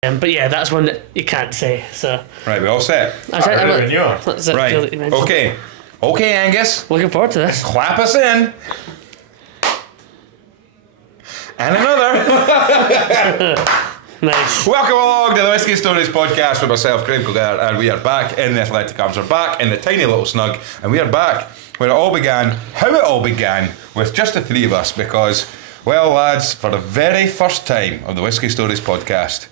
But yeah, that's one that you can't say. So Right, we all set. that's it. Right. Okay, Angus. Looking forward to this. Clap us in. And another. Nice. Welcome along to the Whisky Stories Podcast with myself, Graeme, and we are back in the Athletic Arms. We're back in the tiny little snug, and we are back where it all began, how it all began, with just the three of us, because, well, lads, for the very first time of the Whisky Stories Podcast,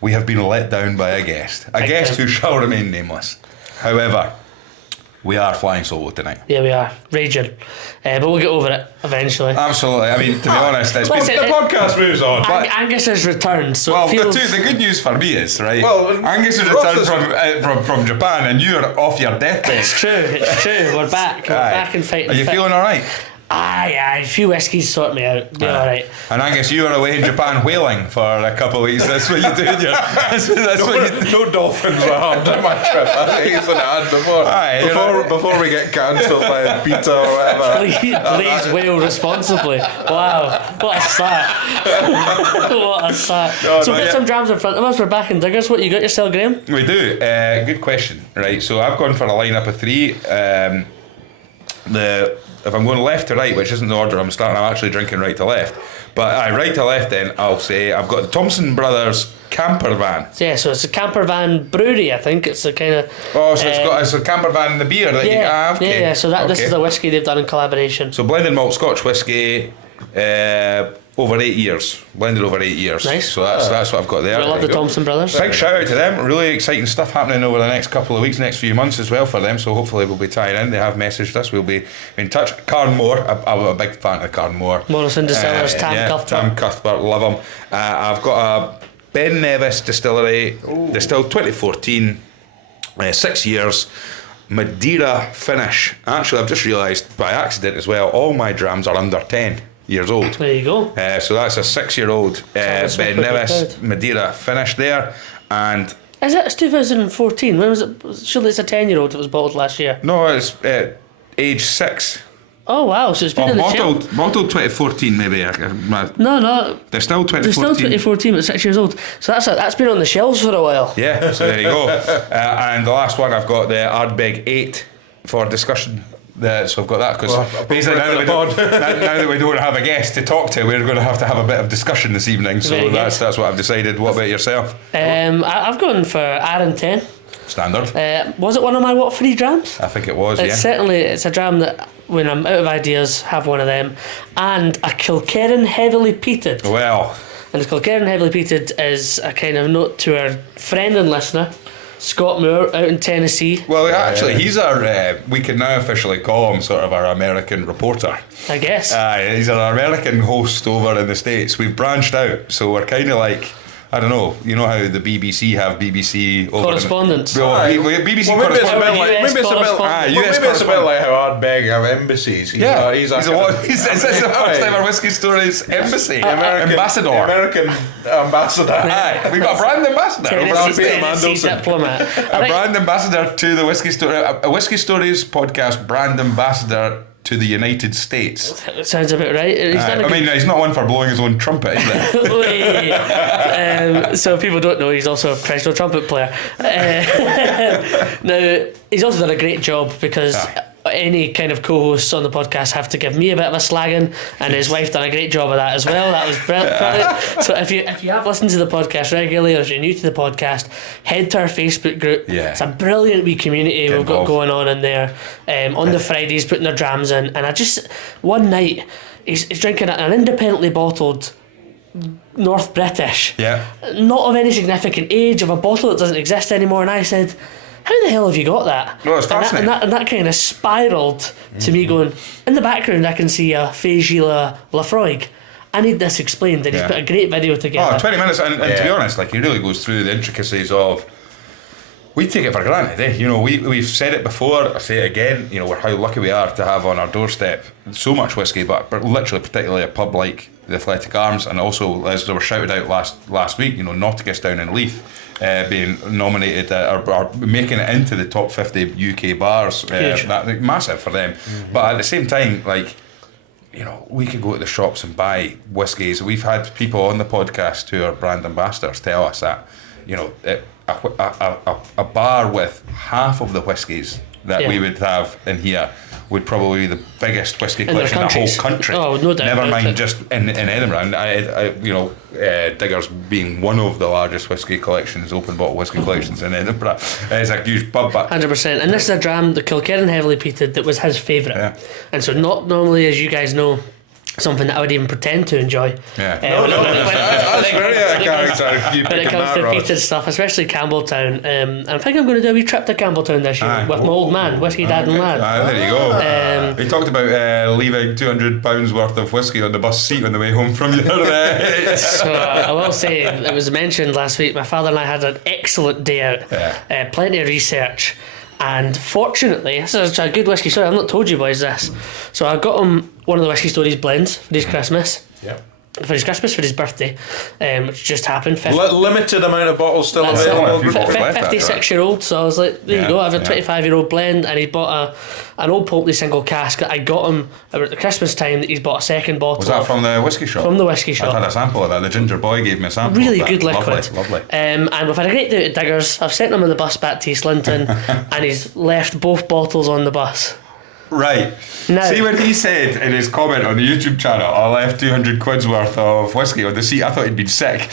we have been let down by a guest. A guest who shall remain nameless. However, we are flying solo tonight. Yeah, we are. Raging. But we'll get over it eventually. Absolutely. I mean, to be honest, it's been... The podcast moves on. Angus has returned, so well, it feels... the good news for me is, right, Angus has returned from Japan and you're off your deathbed. It's true. We're back. We're back and fighting. Are you feeling alright? Aye, a few whiskies sort me out. Be alright. And Angus, you were away in Japan whaling for a couple of weeks. That's what you do. No dolphins were harmed on my trip. I think it's an ad before we get cancelled by PETA or whatever. Please whale responsibly. Wow, what a start. What a start. So we've got some drams in front of us. We're back in Diggers. What you got yourself, Graeme? We do. Good question. Right, so I've gone for a lineup of three. If I'm going left to right, which isn't the order I'm actually drinking right to left. But right to left, then I'll say I've got the Thompson Brothers camper van. Yeah, so it's a camper van brewery, I think. It's a kind of... Oh, so it's a camper van in the beer that Yeah, so this is the whiskey they've done in collaboration. So blended malt Scotch whiskey, over 8 years. Blended over 8 years. Nice. So that's what I've got there. I love the Thompson Brothers. Big shout out to them. Really exciting stuff happening over the next couple of weeks, next few months as well for them. So hopefully we'll be tying in. They have messaged us. We'll be in touch. Carnmore. I'm a big fan of Carnmore. Morrison Distillers, Cuthbert. Tam Cuthbert, love them. I've got a Ben Nevis distillery, distilled 2014, 6 years. Madeira finish. Actually, I've just realised by accident as well, all my drams are under 10 years old. There you go. So that's a 6-year-old Ben Nevis Madeira finish there. And is it? It's 2014. When was it? Surely it's a 10-year-old that was bottled last year. No, it's age 6. Oh wow! So it's been in the shelf. Bottled 2014 maybe. No. They're still 2014. They're still 2014, but 6 years old. So that's been on the shelves for a while. Yeah. So there you go. And the last one I've got the Ardbeg 8 for discussion. So I've got that because basically now that we don't have a guest to talk to, we're going to have a bit of discussion this evening. So that's what I've decided. What about yourself? I've gone for Aaron 10. Standard. Was it one of my free drams? I think it was. It's a dram that when I'm out of ideas have one of them, and a Kilkerran heavily peated. Well, and the Kilkerran heavily peated is a kind of note to our friend and listener Scott Moore out in Tennessee. Well, actually, he's our. We can now officially call him sort of our American reporter. I guess. He's our American host over in the States. We've branched out, so we're kind of like. I don't know. You know how the BBC have BBC correspondents. BBC correspondents. Maybe it's a bit like how Ardbeg have embassies. He's the first ever Whisky Stories embassy. American ambassador. We got a brand ambassador. Tennessee diplomat. A brand ambassador to the Whisky Stories. A Whisky Stories podcast brand ambassador to the United States. That sounds about right. He's not one for blowing his own trumpet, is he? So people don't know he's also a professional trumpet player. Now, he's also done a great job because any kind of co-hosts on the podcast have to give me a bit of a slagging, and his wife done a great job of that as well. That was brilliant. So if you have listened to the podcast regularly, or if you're new to the podcast, head to our Facebook group. It's a brilliant wee community we've got going on in there. On the Fridays, putting their drams in, and one night he's drinking an independently bottled North British, not of any significant age, of a bottle that doesn't exist anymore, and I said, how the hell have you got that? No, it's fascinating. And that kind of spiralled to me going, in the background I can see a Fégila Lafroig. I need this explained, and he's put a great video together. 20 minutes, and to be honest, he really goes through the intricacies of... We take it for granted, eh? We've said it before, I say it again, we're how lucky we are to have on our doorstep so much whiskey, but literally particularly a pub like the Athletic Arms, and also, as they were shouted out last week, Nauticus down in Leith, being nominated or making it into the top 50 UK bars. Massive for them. But at the same time, you know, we could go to the shops and buy whiskies. We've had people on the podcast who are brand ambassadors tell us that, you know, a bar with half of the whiskies that we would have in here would probably be the biggest whiskey collection in the whole country. Oh, no doubt. Never mind just in Edinburgh. And I you know, Diggers being one of the largest whiskey collections, open bottle whiskey collections in Edinburgh. It's a huge pub, but 100%. And this is a dram, the Kilkerran heavily peated, that was his favourite. Yeah. And so not normally, as you guys know, something that I would even pretend to enjoy. Yeah. That's very a character. When it comes to peated stuff, especially Campbelltown. I think I'm going to do a wee trip to Campbelltown this year with my old man, Whiskey Dad and Lad. There you go. He talked about leaving £200 worth of whiskey on the bus seat on the way home from your So I will say, it was mentioned last week, my father and I had an excellent day out. Plenty of research. And fortunately, this is a good whiskey story. I've not told you boys this. So I got him one of the Whisky Stories blends for his Christmas. Yeah. For his birthday, which just happened. Limited amount of bottles still available. 56-year-old. So I was like, there you go. I have a 25-year-old blend, and he bought an old Poltley single cask that I got him at the Christmas time. That he's bought a second bottle. Was that from the whiskey shop? From the whiskey shop. I had a sample of that. The ginger boy gave me a sample. Really of that. good liquid. Lovely. And we've had a great day at Diggers. I've sent him on the bus back to East Linton, and he's left both bottles on the bus. Right. Now, see, when he said in his comment on the YouTube channel, I left 200 quid's worth of whiskey on the seat, I thought he'd been sick.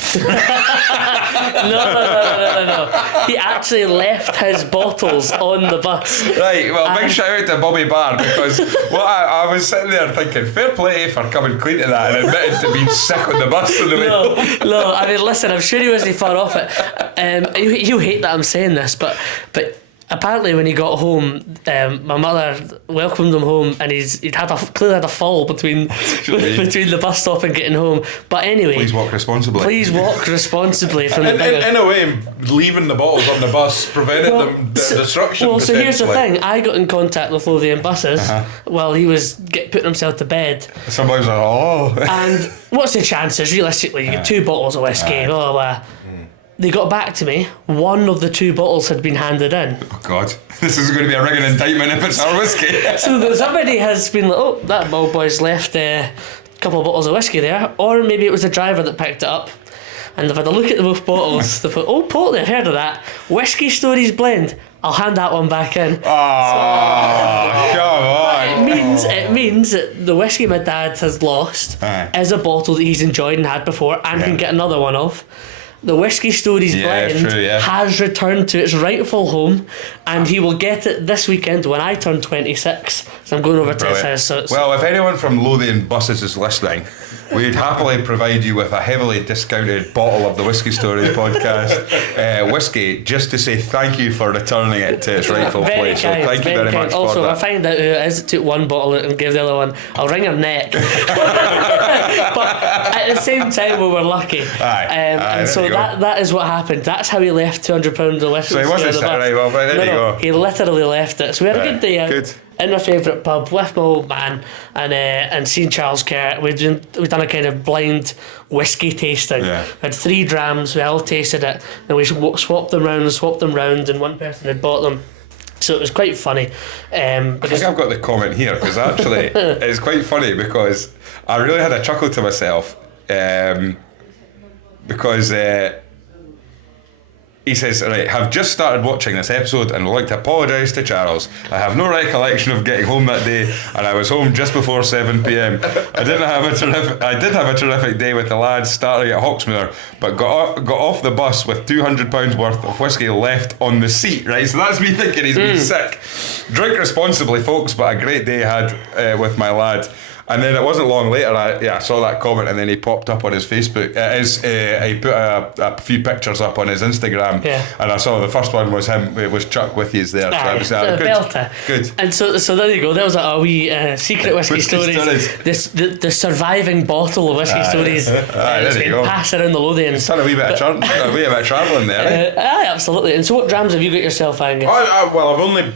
No. He actually left his bottles on the bus. Right, well, big shout out to Bobby Barr, because I was sitting there thinking, fair play for coming clean to that and admitting to being sick on the bus on the way home. No, I mean, listen, I'm sure he wasn't far off it. He'll hate that I'm saying this, but apparently when he got home, my mother welcomed him home, and he'd clearly had a fall between the bus stop and getting home. But anyway, please walk responsibly from the Diggers. In a way, leaving the bottles on the bus prevented them destruction. Well, so here's the thing: I got in contact with Lothian buses while he was putting himself to bed. Somebody's like, and what's the chances? Realistically, you get 2 bottles of whiskey, blah blah blah. They got back to me. One of the 2 bottles had been handed in. Oh God, this is going to be a ringing indictment if it's our whiskey. So somebody has been like, oh, that old boy's left a couple of bottles of whiskey there. Or maybe it was the driver that picked it up. And they've had a look at both bottles. They thought, oh, Poltley, I've heard of that. Whisky Stories blend. I'll hand that one back in. Oh, come on. It means that the whiskey my dad has lost is a bottle that he's enjoyed and had before and can get another one of. The Whisky Stories blend has returned to its rightful home, and he will get it this weekend when I turn 26. So I'm going over to his house. Well, if anyone from Lothian buses is listening, we'd happily provide you with a heavily discounted bottle of the Whisky Stories podcast whiskey, just to say thank you for returning it to its rightful place. So thank you very much also, for that. if I find out who it is that took one bottle and gave the other one, I'll wring her neck. But at the same time, we were lucky. And so that is what happened. That's how he left £200 of whiskey. So he wasn't sick, right? Well, there you go. He literally left it. So we had a good day out. Good. In my favourite pub with my old man and seen Charles Kerr. We've done a kind of blind whiskey tasting. We had 3 drams, we all tasted it, and we swapped them round, and one person had bought them. So it was quite funny. I think I've got the comment here, because actually it's quite funny, because I really had a chuckle to myself, because he says, right, have just started watching this episode and would like to apologise to Charles. I have no recollection of getting home that day, and I was home just before 7 p.m. I did have a terrific day with the lads starting at Hawksmoor, but got off the bus with £200 worth of whiskey left on the seat, right? So that's me thinking he's been sick. Drink responsibly, folks, but a great day I had with my lad. And then it wasn't long later, I saw that comment, and then he popped up on his Facebook. He put a few pictures up on his Instagram, and I saw the first one was him. It was Chuck with you there. Good. And so there you go. There was a wee secret whiskey stories. The surviving bottle of whiskey stories that's been passed around the Lothians. It's done a wee bit of travelling there. Absolutely. And so, what drams have you got yourself, Angus? Well, I've only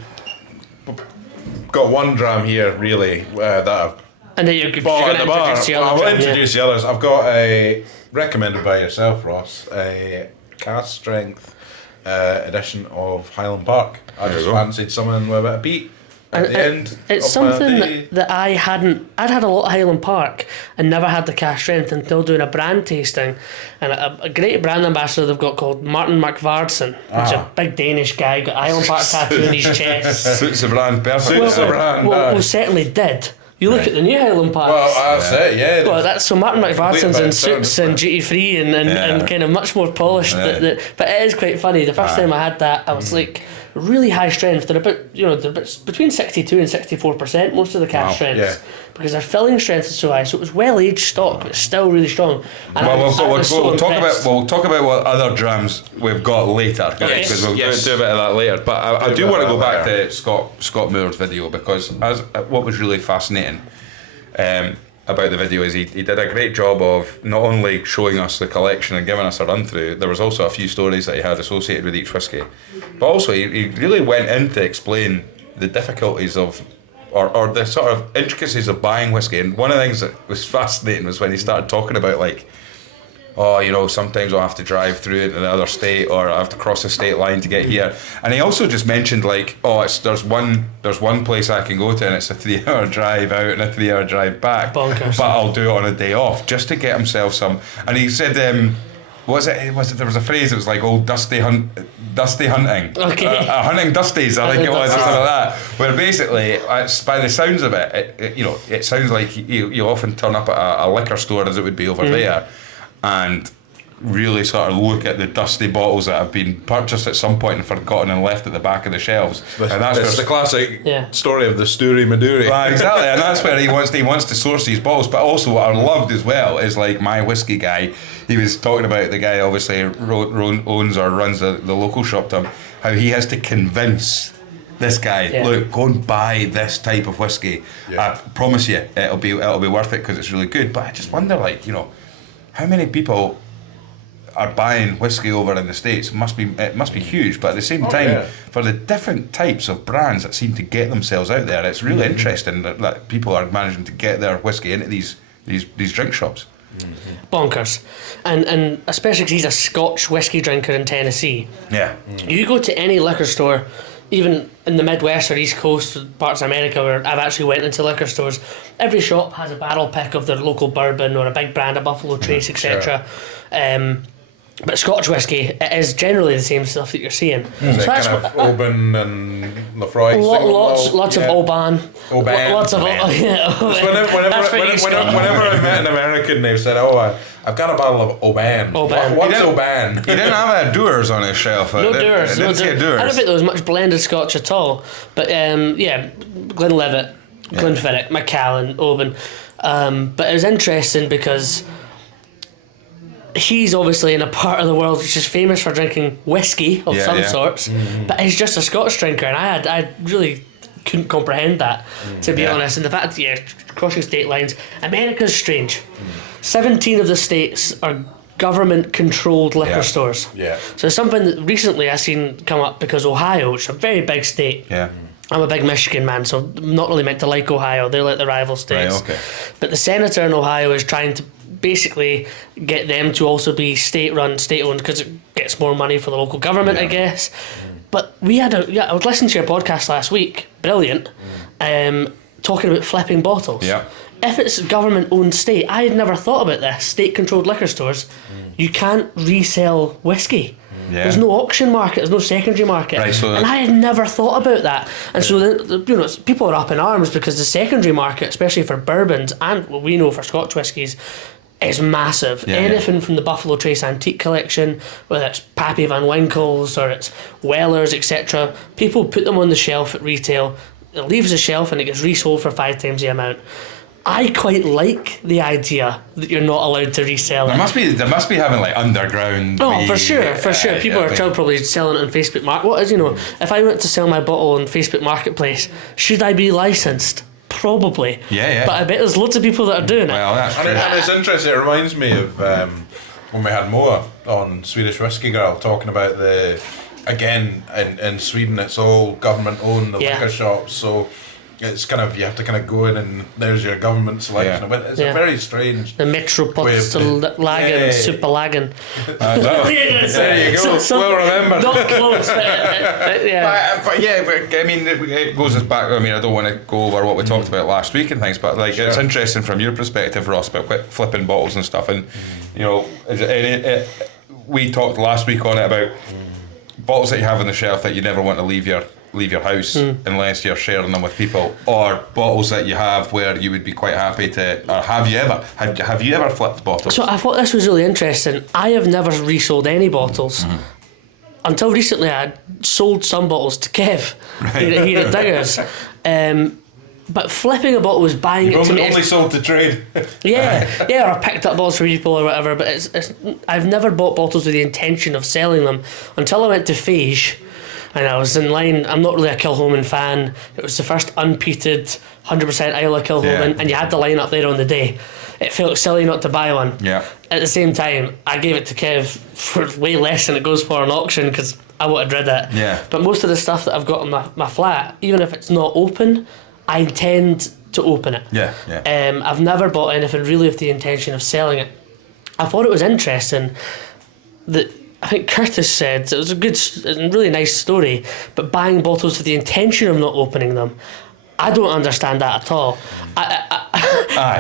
got one dram here, really, that I've and then you're bought at the bar. I'll introduce the others. I've got a recommended by yourself, Ross, a cask strength edition of Highland Park. I just fancied something with a bit of peat, And at the end. it's of my something day. that I'd had a lot of Highland Park and never had the cask strength until doing a brand tasting, and a great brand ambassador they've got called Martin McVardson, which is a big Danish guy, got Highland Park tattoo on his chest. Suits the brand perfectly. Suits the brand. Well, certainly did. You look at the new Highland Parks. Well, that's it, yeah. Well, that's so Martin McVarson's in suits and different. duty free and kind of much more polished. Yeah. But it is quite funny. The first time I had that, I was like really high strength. They're between 62 and 64% most of the cask strengths. Yeah. Because their filling strength is so high, so it was well aged stock, but still really strong. And We'll talk about what other drams we've got later, because we'll do a bit of that later. But I do want to go back to Scott Moore's video, because what was really fascinating about the video is he did a great job of not only showing us the collection and giving us a run through. There was also a few stories that he had associated with each whiskey, but also he really went in to explain the difficulties of or the sort of intricacies of buying whiskey. And one of the things that was fascinating was when he started talking about, like, sometimes I'll have to drive through into the other state, or I have to cross the state line to get here. And he also just mentioned, like, there's one place I can go to, and it's a 3-hour drive out and a 3-hour drive back. Bonkers. But I'll do it on a day off just to get himself some. And he said, there was a phrase that was like old dusty hunting. Okay. Hunting dusties, I think it was, or something like that. Where basically, it's, by the sounds of it, it sounds like you often turn up at a liquor store, as it would be over there, and really sort of look at the dusty bottles that have been purchased at some point and forgotten and left at the back of the shelves. And That's the classic story of the Stoury Maduri. Well, exactly, and that's where he wants to source these bottles. But also, what I loved as well is, like, my whiskey guy. He was talking about the guy obviously owns or runs the local shop to him, how he has to convince this guy, look, go and buy this type of whiskey. I promise you, it'll be worth it because it's really good. But I just wonder, like, how many people are buying whiskey over in the States? It must be huge, but at the same time, for the different types of brands that seem to get themselves out there, it's really interesting that people are managing to get their whiskey into these drink shops. Bonkers. And especially because he's a Scotch whiskey drinker in Tennessee. Yeah. You go to any liquor store, even in the Midwest or East Coast parts of America, where I've actually went into liquor stores, every shop has a barrel pick of their local bourbon or a big brand of Buffalo Trace, etc. But Scotch whiskey, it is generally the same stuff that you're seeing. So that's kind of Oban and Lafroy. Lots of Oban. Lots of Whenever I met an American, they said, I've got a bottle of Oban. What's Oban? He didn't have a Dewar's on his shelf. No Dewar's. I don't think there was much blended Scotch at all. But Glenlivet, Glenfiddich, Macallan, Oban. But it was interesting because he's obviously in a part of the world which is famous for drinking whiskey of some sorts, but he's just a Scotch drinker, and I really couldn't comprehend that, to be honest. And the fact that crossing state lines, America's strange. 17 of the states are government-controlled liquor stores. Yeah. So it's something that recently I've seen come up because Ohio, which is a very big state. Yeah. I'm a big Michigan man, so I'm not really meant to like Ohio. They're like the rival states. Right, okay. But the senator in Ohio is trying to basically get them to also be state-run, state-owned, because it gets more money for the local government, I guess. But I was listening to your podcast last week, brilliant, talking about flipping bottles. Yeah. If it's government-owned state, I had never thought about this, state-controlled liquor stores, you can't resell whiskey. Yeah. There's no auction market, there's no secondary market, and I had never thought about that. And so people are up in arms because the secondary market, especially for bourbons and what we know for Scotch whiskies, is massive. Anything from the Buffalo Trace Antique Collection, whether it's Pappy Van Winkle's or it's Weller's, etc., people put them on the shelf at retail, it leaves the shelf and it gets resold for 5 times the amount. I quite like the idea that you're not allowed to resell it. There must be having like underground. Oh, for sure. People are probably selling it on Facebook Market. What is, if I went to sell my bottle on Facebook Marketplace, should I be licensed? Probably. Yeah. But I bet there's loads of people that are doing it. Well, that's true. And it's interesting. It reminds me of when we had Moa on Swedish Whiskey Girl talking about in Sweden it's all government owned, the liquor shops. So it's kind of, you have to kind of go in and there's your government selection. Yeah. It's a very strange. The Metropolitan Super Lagan. There you go. Well remembered. Not close, but yeah. But I mean, it goes us back. I mean, I don't want to go over what we talked about last week and things, but like it's interesting from your perspective, Ross, about flipping bottles and stuff. And you know, we talked last week on it about bottles that you have on the shelf that you never want to leave your house unless you're sharing them with people, or bottles that you have where you would be quite happy to. Or have you ever flipped bottles? So I thought this was really interesting. I have never resold any bottles. Until recently, I had sold some bottles to Kev here at Diggers. But flipping a bottle was buying it to me. Only sold to trade. Or I picked up bottles for people or whatever. But it's I've never bought bottles with the intention of selling them until I went to Phage. And I was in line. I'm not really a Kilchoman fan. It was the first unpeated 100% Isle of Kilchoman, and you had the line up there on the day. It felt silly not to buy one. Yeah. At the same time, I gave it to Kev for way less than it goes for an auction because I wanted rid of it. Yeah. But most of the stuff that I've got in my flat, even if it's not open, I intend to open it. Yeah. I've never bought anything really with the intention of selling it. I thought it was interesting that I think Curtis said it was a good and really nice story, but buying bottles with the intention of not opening them, I don't understand that at all.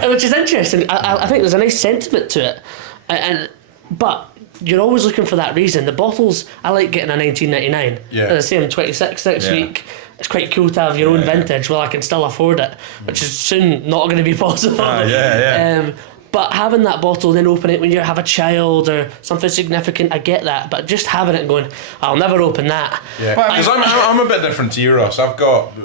Which is interesting. I think there's a nice sentiment to it, but you're always looking for that reason. The bottles, I like getting a 1999. Yeah. As I say, I'm 26 next week. It's quite cool to have your own vintage. Well, I can still afford it, which is soon not going to be possible. But having that bottle, then open it when you have a child or something significant, I get that. But just having it and going, I'll never open that. Yeah, because I'm a bit different to you, Ross. I've got,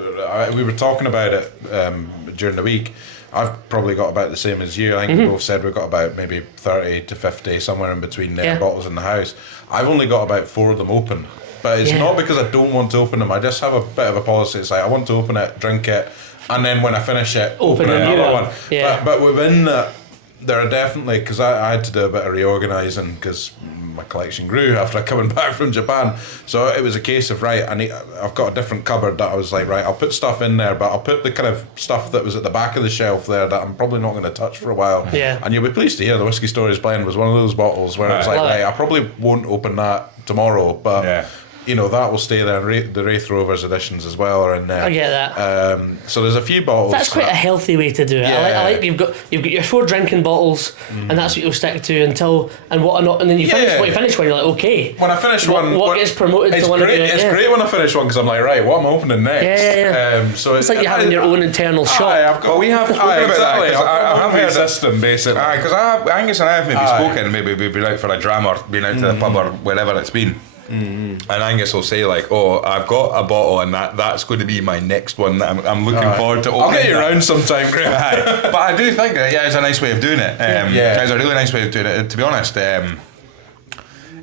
we were talking about it during the week. I've probably got about the same as you. I think we both said we've got about maybe 30 to 50, somewhere in between there, bottles in the house. I've only got about 4 of them open. But it's not because I don't want to open them. I just have a bit of a policy. It's like, I want to open it, drink it, and then when I finish it, open another one. Yeah. But within that, there are definitely, because I had to do a bit of reorganising because my collection grew after coming back from Japan. So it was a case of, right, I've got a different cupboard that I was like, right, I'll put stuff in there, but I'll put the kind of stuff that was at the back of the shelf there that I'm probably not going to touch for a while. Yeah. And you'll be pleased to hear the Whisky Stories blend was one of those bottles where it was like, right, I probably won't open that tomorrow, but you know, that will stay there. The Wraith Rovers editions as well are in there. I get that. So there's a few bottles. That's quite a healthy way to do it. Yeah. I like you've got your 4 drinking bottles, and that's what you'll stick to until and then you finish what you finish when you're like, okay. When I finish one, what gets promoted to one of your, It's great when I finish one because I'm like, right, what am I opening next? Yeah. So it's like you're having your own internal shop. We have spoken about exactly. that. I have heard system basically. Because Angus and I have maybe spoken. Maybe we've been out for a dram or been out to the pub or wherever it's been. And Angus will say like, oh, I've got a bottle and that's going to be my next one that I'm looking forward to opening. I'll get you around sometime, Graeme. But I do think that it's a nice way of doing it. It's a really nice way of doing it. To be honest,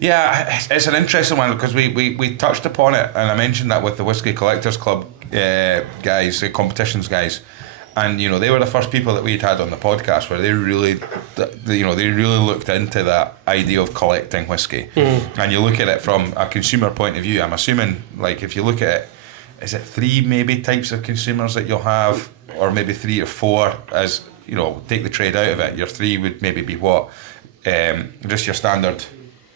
it's an interesting one because we touched upon it, and I mentioned that with the Whisky Collectors Club guys, the competitions guys. And you know, they were the first people that we'd had on the podcast where they really looked into that idea of collecting whiskey. And you look at it from a consumer point of view. I'm assuming, like, if you look at it, is it 3 maybe types of consumers that you'll have, or maybe 3 or 4? As you know, take the trade out of it. Your 3 would maybe be what, just your standard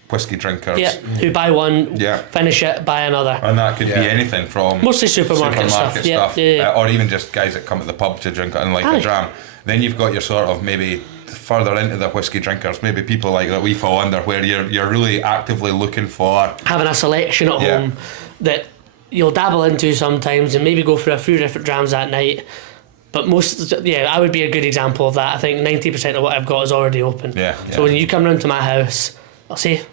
whiskey drinkers. Yeah, who buy one, finish it, buy another. And that could be anything from mostly supermarket stuff. Or even just guys that come at the pub to drink it and like a dram. Then you've got your sort of maybe further into the whiskey drinkers, maybe people like that we fall under, where you're really actively looking for having a selection at home that you'll dabble into sometimes and maybe go for a few different drams that night. But I would be a good example of that. I think 90% of what I've got is already open. So when you come round to my house, I'll say,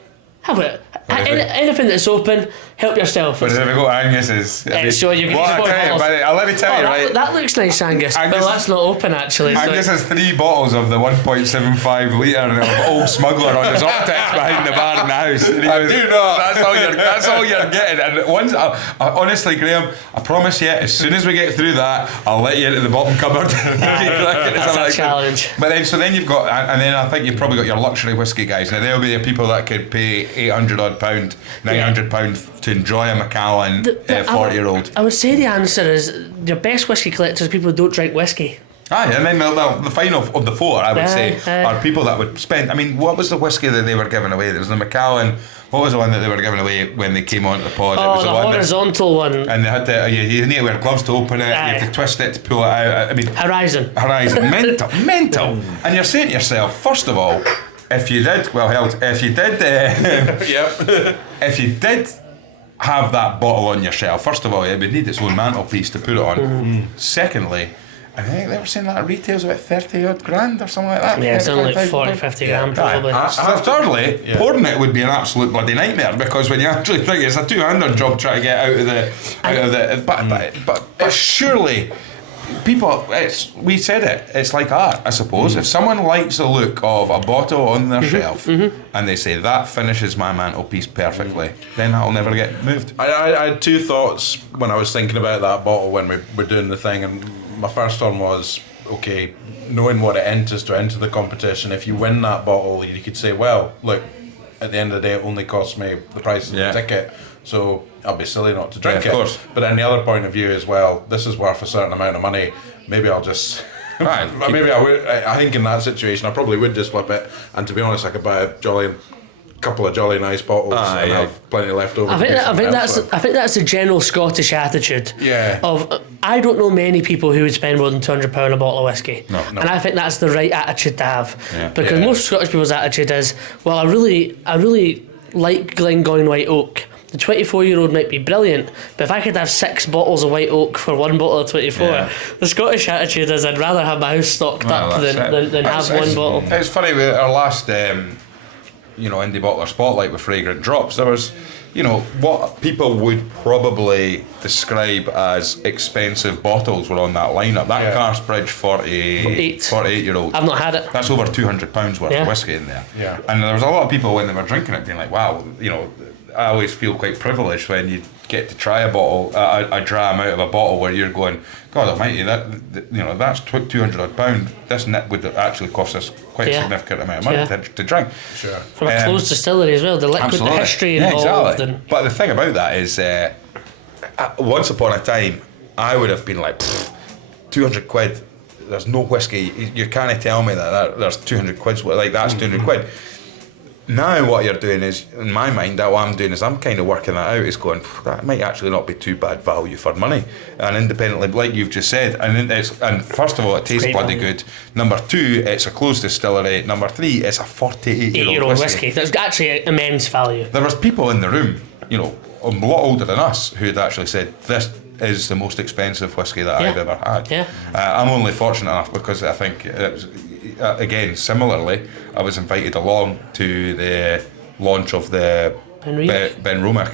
have it. Anything that's open, help yourself. But if we go Angus's, so you can let me tell you, right? That looks nice, Angus. Well, that's not open actually. Angus has 3 bottles of the 1.75 litre of Old Smuggler on his optics behind the bar in the house. And I do know. That's all you're getting. And once, honestly, Graeme, I promise you, as soon as we get through that, I'll let you into the bottom cupboard. That's a challenge. But then you've got, and then I think you've probably got your luxury whiskey guys. Now they'll be the people that could pay £800 odd £800, £900 to enjoy a Macallan 40-year-old. I would say the answer is your best whiskey collectors are people who don't drink whiskey. Aye, and then the final of the four, I would say, are people that would spend. I mean, what was the whiskey that they were giving away? There was the Macallan. What was the one that they were giving away when they came onto the pod? Oh, it was the one horizontal one. And they had to. You need to wear gloves to open it. Aye. You have to twist it to pull it out. I mean, Horizon. mental. And you're saying to yourself, first of all, if you did if you did have that bottle on your shelf, first of all, it would need its own mantelpiece to put it on. Secondly, I think they were saying that retail's about 30 odd grand or something like that. Yeah, it's only like 40, 50 grand probably. Thirdly, pouring it would be an absolute bloody nightmare, because when you actually think it's a two-hander job trying to get out of the but surely people, we said it's like art, I suppose. If someone likes the look of a bottle on their shelf and they say that finishes my mantelpiece perfectly, then that'll never get moved. I had two thoughts when I was thinking about that bottle when we were doing the thing, and my first one was, okay, knowing what it enters to enter the competition, if you win that bottle, you could say, well, look, at the end of the day, it only costs me the price of the ticket, so I'll be silly not to drink it. Of course. But then the other point of view is, well, this is worth a certain amount of money, maybe I'll just... Right. Maybe I would. I think in that situation, I probably would just flip it, and to be honest, I could buy a couple of jolly nice bottles and have plenty left over. I think that's the general Scottish attitude. Yeah. I don't know many people who would spend more than £200 a bottle of whiskey. No. And I think that's the right attitude to have. Yeah. Because most Scottish people's attitude is, well, I really like Glengoyne White Oak. The 24-year-old might be brilliant, but if I could have 6 bottles of White Oak for one bottle of 24, the Scottish attitude is I'd rather have my house stocked up than have one bottle. It's funny, with our last Indie Bottler Spotlight with Fragrant Drops, there was, what people would probably describe as expensive bottles were on that lineup. That Carsbridge 48-year-old. I've not had it. That's over £200 worth of whiskey in there. Yeah. And there was a lot of people when they were drinking it being like, wow, I always feel quite privileged when you get to try a bottle, a dram out of a bottle where you're going, God Almighty, that's £200 odd. This nip would actually cost us quite a significant amount of money to drink. Sure. From a closed distillery as well, the liquid, the history involved. Exactly. But the thing about that is, once upon a time, I would have been like, £200. There's no whiskey. You can't tell me that there's 200 quid. Like that's 200 quid. Now what you're doing is, in my mind, what I'm doing is I'm kind of working that out, is going, that might actually not be too bad value for money. And independently, like you've just said, and first of all, it tastes bloody good. Number 2, it's a closed distillery. Number 3, it's a 48-year-old whiskey. That's actually immense value. There was people in the room, a lot older than us, who had actually said, this is the most expensive whiskey that I've ever had. Yeah. I'm only fortunate enough because I think it was, again, similarly, I was invited along to the launch of the Ben Romach.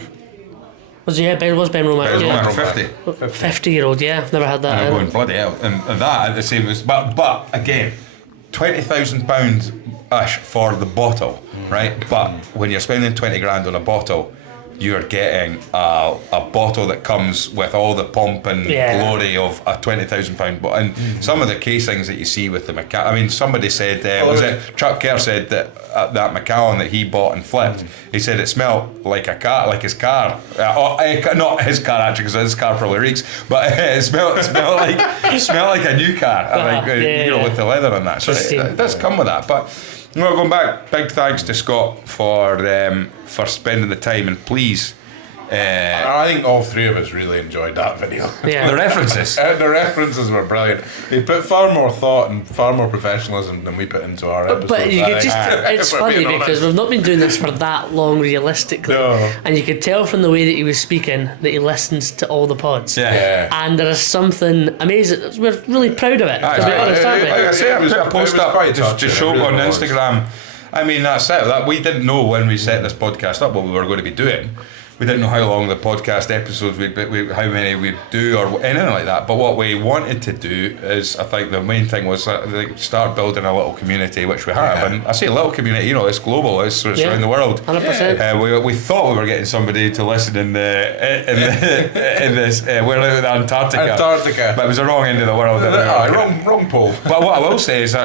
Was Ben Romach? Ben Romach 50. 50-year-old, I've never had that. And I'm going, bloody hell. And that at the same as, but again, £20,000-ish for the bottle, right? But when you're spending 20 grand on a bottle, you're getting a bottle that comes with all the pomp and glory of a £20,000 bottle. And some of the casings that you see with the Macallan, I mean, somebody said, Chuck Kerr said that Macallan that he bought and flipped, he said it smelled like a car, like his car. Not his car actually, because his car probably reeks, but it smelled like a new car, with the leather on that. So it does come with that. But going back, big thanks to Scott for spending the time, and please. I think all three of us really enjoyed that video. Yeah. The references. The references were brilliant. They put far more thought and far more professionalism than we put into our episodes. But you could it's funny because we've not been doing this for that long realistically. No. And you could tell from the way that he was speaking that he listens to all the pods. Yeah. And there is something amazing. We're really proud of it. Like I say, I put a post up to show on Instagram. I mean, that's it. We didn't know when we set this podcast up what we were going to be doing. we didn't know how long the podcast episodes how many we'd do or anything like that. But what we wanted to do is, I think the main thing was start building a little community, which we have. And I say little community, it's global, it's around the world. 100%. We thought we were getting somebody to listen in this. We're out in Antarctica, but it was the wrong end of the world. Wrong pole. But what I will say is,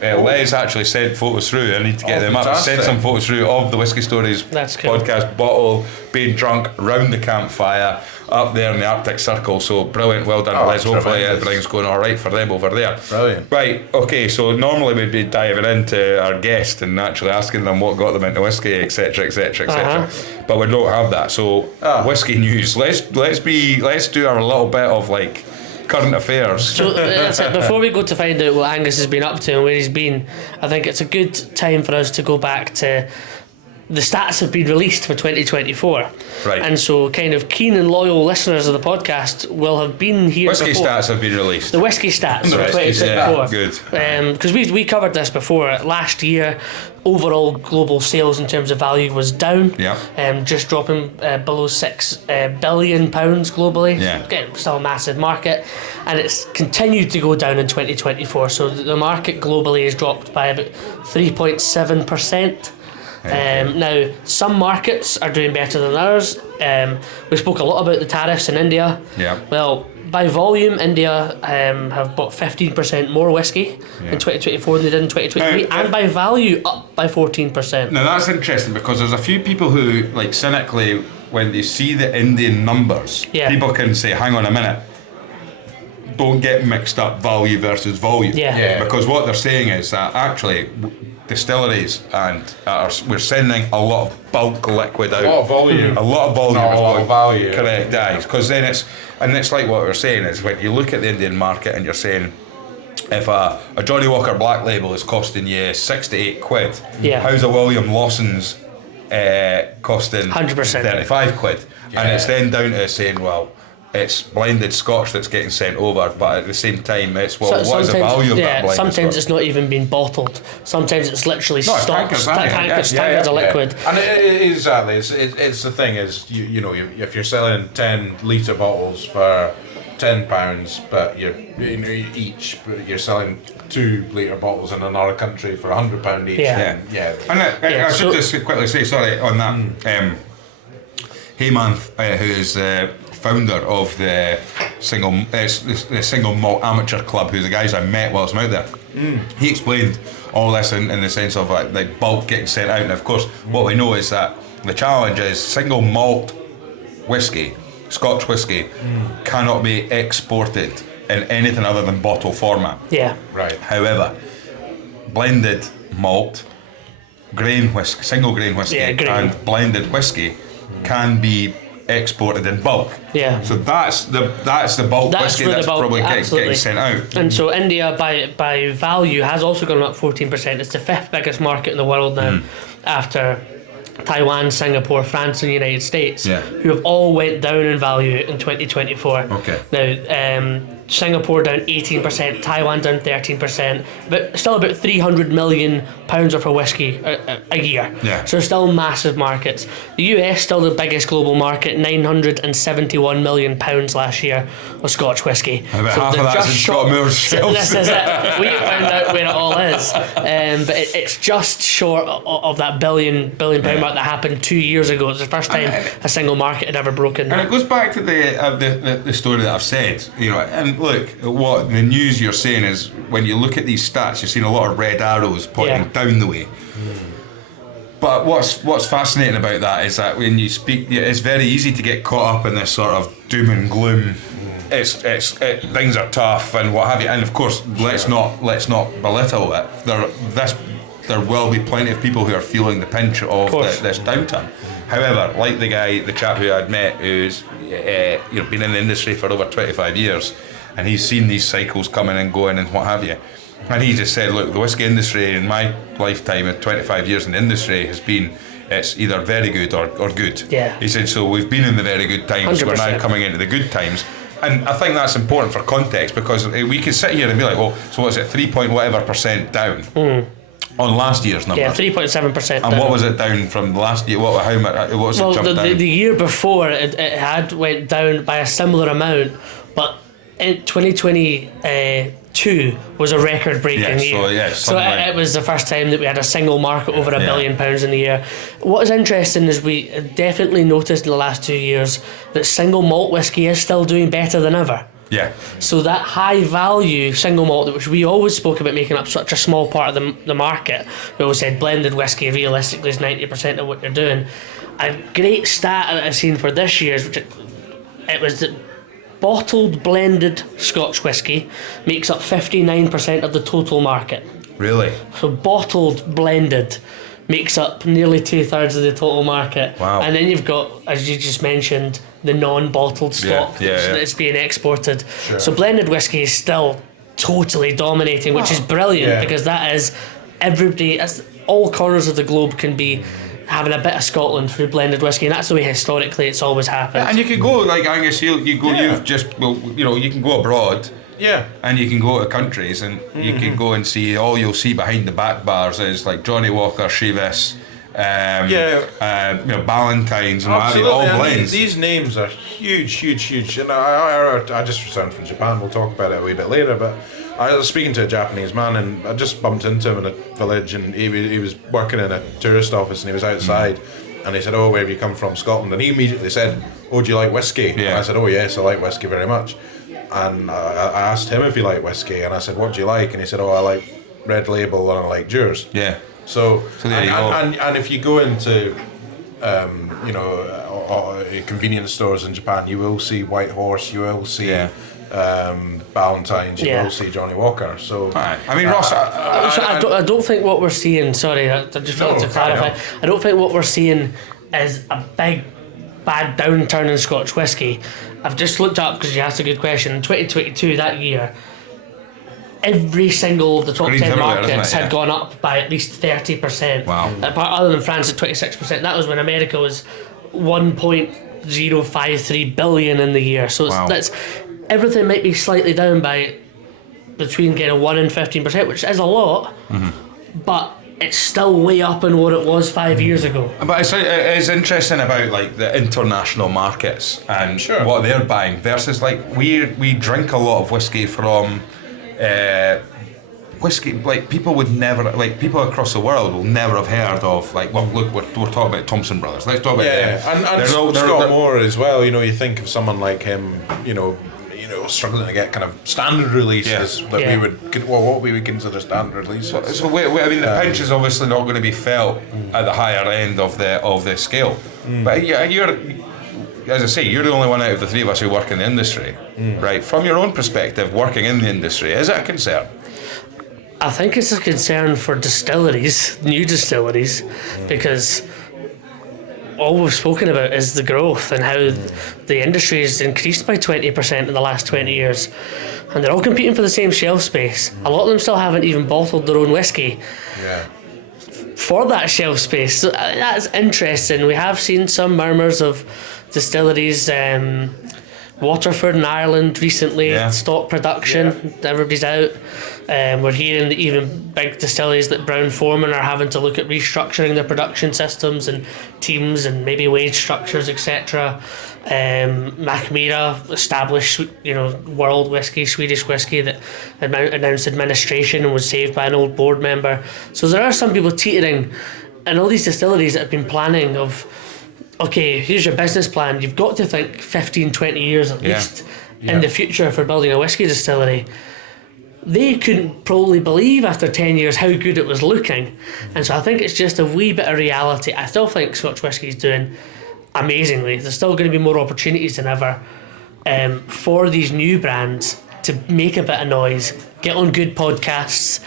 Les actually sent photos through. I need to get them up. Sent some photos through of the Whisky Stories podcast bottle being drunk round the campfire up there in the Arctic Circle. So brilliant, well done, Les. Hopefully everything's going all right for them over there. Brilliant. Right, okay, so normally we'd be diving into our guest and actually asking them what got them into whiskey, etc, etc, etc. But we don't have that. So whiskey news. Let's do our little bit of like current affairs. So that's it. Before we go to find out what Angus has been up to and where he's been, I think it's a good time for us to go back to the stats have been released for 2024. Right. And so kind of keen and loyal listeners of the podcast will have been here Whiskey before. stats have been released. The whiskey stats for 2024. Yeah, good. Because we covered this before. Last year, overall global sales in terms of value was down. Yeah. Just dropping below £6 billion globally. Yeah. Again, still a massive market. And it's continued to go down in 2024. So the market globally has dropped by about 3.7%. Now, some markets are doing better than others. We spoke a lot about the tariffs in India. Yeah. Well, by volume, India have bought 15% more whiskey in 2024 than they did in 2023, and by value, up by 14%. Now that's interesting because there's a few people who, like, cynically, when they see the Indian numbers, people can say, hang on a minute, don't get mixed up value versus volume. Because what they're saying is that actually distilleries and we're sending a lot of bulk liquid out. A lot of volume. A lot of volume. Not a lot of value. Correct, because then it's like what we're saying is when you look at the Indian market and you're saying if a Johnny Walker Black Label is costing you £6 to £8, how's a William Lawson's costing 100%. £35? And it's then down to saying, well, it's blended Scotch that's getting sent over, but at the same time, it's what is the value of that blended sometimes Scotch? it's not even been bottled. Sometimes it's literally tankers of liquid. And exactly, it's the thing is, you know, if you're selling 10 litre bottles for £10, but you're selling 2 litre bottles in another country for £100 each. And I should just quickly say, sorry, on that, Heyman, who is the founder of the single malt amateur club, who's the guys I met whilst I'm out there, he explained all this in the sense of like bulk getting sent out. And of course, what we know is that the challenge is single malt whiskey, Scotch whiskey, cannot be exported in anything other than bottle format. Right. However, blended malt, grain whiskey, single grain whiskey, and blended whiskey can be exported in bulk. So that's the bulk whiskey that's probably getting sent out. And so India by value has also gone up 14%. It's the 5th biggest market in the world now, after Taiwan, Singapore, France and the United States, who have all went down in value in 2024. Now Singapore down 18%, Taiwan down 13%, but still about £300 million worth of whiskey a year. So still massive markets. The US still the biggest global market, £971 million last year of Scotch whiskey. About half of that's in Scott Moore's shelves. This is it. We found out where it all is, but it's just short of that billion pound mark that happened 2 years ago. It's the first time a single market had ever broken. And it goes back to the story that I've said, you know. And look, what the news you're saying is when you look at these stats, you're seeing a lot of red arrows pointing down the way. But what's fascinating about that is that when you speak, it's very easy to get caught up in this sort of doom and gloom. Things are tough and what have you. And of course, let's not belittle it. There will be plenty of people who are feeling the pinch of this downturn. However, like the chap who I'd met, who's been in the industry for over 25 years, and he's seen these cycles coming and going and what have you. And he just said, look, the whiskey industry in my lifetime of 25 years in the industry has been, it's either very good or good. Yeah. He said, so we've been in the very good times, 100%. We're now coming into the good times. And I think that's important for context, because we can sit here and be like, well, so what's it, 3 point whatever % down? On last year's number. Yeah, 3.7%. And what was it down from last year? How much? What was it jumped down? The year before it had went down by a similar amount, but in 2022 was a record-breaking year. So it was the first time that we had a single market over £1 billion in the year. What is interesting is we definitely noticed in the last 2 years that single malt whiskey is still doing better than ever. Yeah. So that high value single malt, which we always spoke about making up such a small part of the market, we always said blended whiskey realistically is 90% of what you're doing. A great stat that I've seen for this year's, which it was that bottled blended Scotch whiskey makes up 59% of the total market. Really? So bottled blended makes up nearly 2/3 of the total market. Wow. And then you've got, as you just mentioned, the non-bottled stock that's being exported. Sure. So blended whiskey is still totally dominating, which is brilliant because that is everybody, all corners of the globe can be having a bit of Scotland through blended whiskey, and that's the way historically it's always happened. Yeah, and you could go like Angus. You go. You've just you can go abroad. Yeah. And you can go to countries and you can go and see, all you'll see behind the back bars is like Johnny Walker, Chivas, Ballantynes and all blends. These names are huge. And I just returned from Japan. We'll talk about it a wee bit later, but I was speaking to a Japanese man and I just bumped into him in a village, and he was working in a tourist office and he was outside and he said, "Oh, where have you come from?" Scotland. And he immediately said, "Oh, do you like whiskey?" Yeah. And I said, "Oh yes, I like whiskey very much." And I asked him if he liked whiskey, and I said, "What do you like?" And he said, "Oh, I like Red Label and I like Deers." Yeah. So there you go. And if you go into convenience stores in Japan, you will see White Horse, you will see Ballantynes, you will see Johnny Walker. So I mean, Ross, I don't think what we're seeing. Sorry, I just wanted to clarify. I don't think what we're seeing is a big bad downturn in Scotch whisky. I've just looked up because you asked a good question. In 2022, that year, every single of the top 10 markets had gone up by at least 30%. Wow. Other than France at 26%. That was when America was 1.053 billion in the year. So that's everything might be slightly down by between 1 and 15%, which is a lot, but it's still way up in what it was 5 years ago. But it's interesting about like the international markets and what they're buying versus like we drink a lot of whiskey from whiskey, like people would never, like people across the world will never have heard of, like, well, look, we're talking about Thompson Brothers. Let's talk about them. And Scott Moore as well. You know, you think of someone like him, you know, struggling to get kind of standard releases that we would, what we would consider standard releases. So I mean, the pinch is obviously not going to be felt at the higher end of the scale. But you're, as I say, you're the only one out of the three of us who work in the industry, right? From your own perspective, working in the industry, is it a concern? I think it's a concern for distilleries, new distilleries, because all we've spoken about is the growth and how the industry has increased by 20% in the last 20 years. And they're all competing for the same shelf space. A lot of them still haven't even bottled their own whiskey for that shelf space. So that's interesting. We have seen some murmurs of distilleries, Waterford in Ireland recently, stock production, everybody's out. We're hearing that even big distilleries like Brown-Forman are having to look at restructuring their production systems and teams and maybe wage structures, etc. Macmira established, world whiskey, Swedish whiskey, that announced administration and was saved by an old board member. So there are some people teetering, and all these distilleries that have been planning of, okay, here's your business plan. You've got to think 15, 20 years at least in the future for building a whiskey distillery. They couldn't probably believe after 10 years how good it was looking. And so I think it's just a wee bit of reality. I still think Scotch whisky is doing amazingly. There's still going to be more opportunities than ever for these new brands to make a bit of noise, get on good podcasts,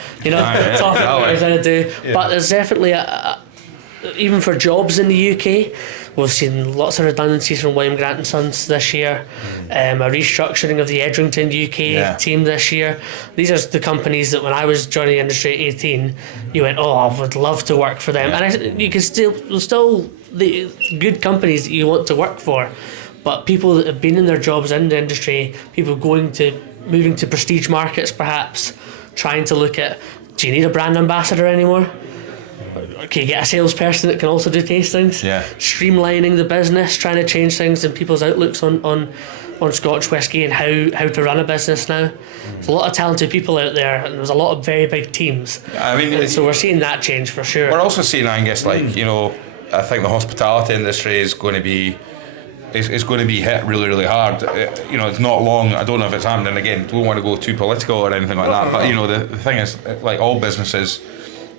talk about what they're going to do. But there's definitely even for jobs in the UK, we've seen lots of redundancies from William Grant & Sons this year, a restructuring of the Edrington UK team this year. These are the companies that when I was joining the industry at 18, you went, oh, I would love to work for them. And you can still the good companies that you want to work for, but people that have been in their jobs in the industry, people moving to prestige markets perhaps, trying to look at, do you need a brand ambassador anymore? Okay, get a salesperson that can also do tastings. Yeah. Streamlining the business, trying to change things in people's outlooks on Scotch whisky and how to run a business now. There's a lot of talented people out there, and there's a lot of very big teams. I mean, And so we're seeing that change for sure. we're also seeing, Angus, like, you know, I think the hospitality industry is going to be hit really, really hard. You know, it's not long. I don't know if it's happening again. Don't want to go too political or anything like that. But you know, the thing is, like all businesses,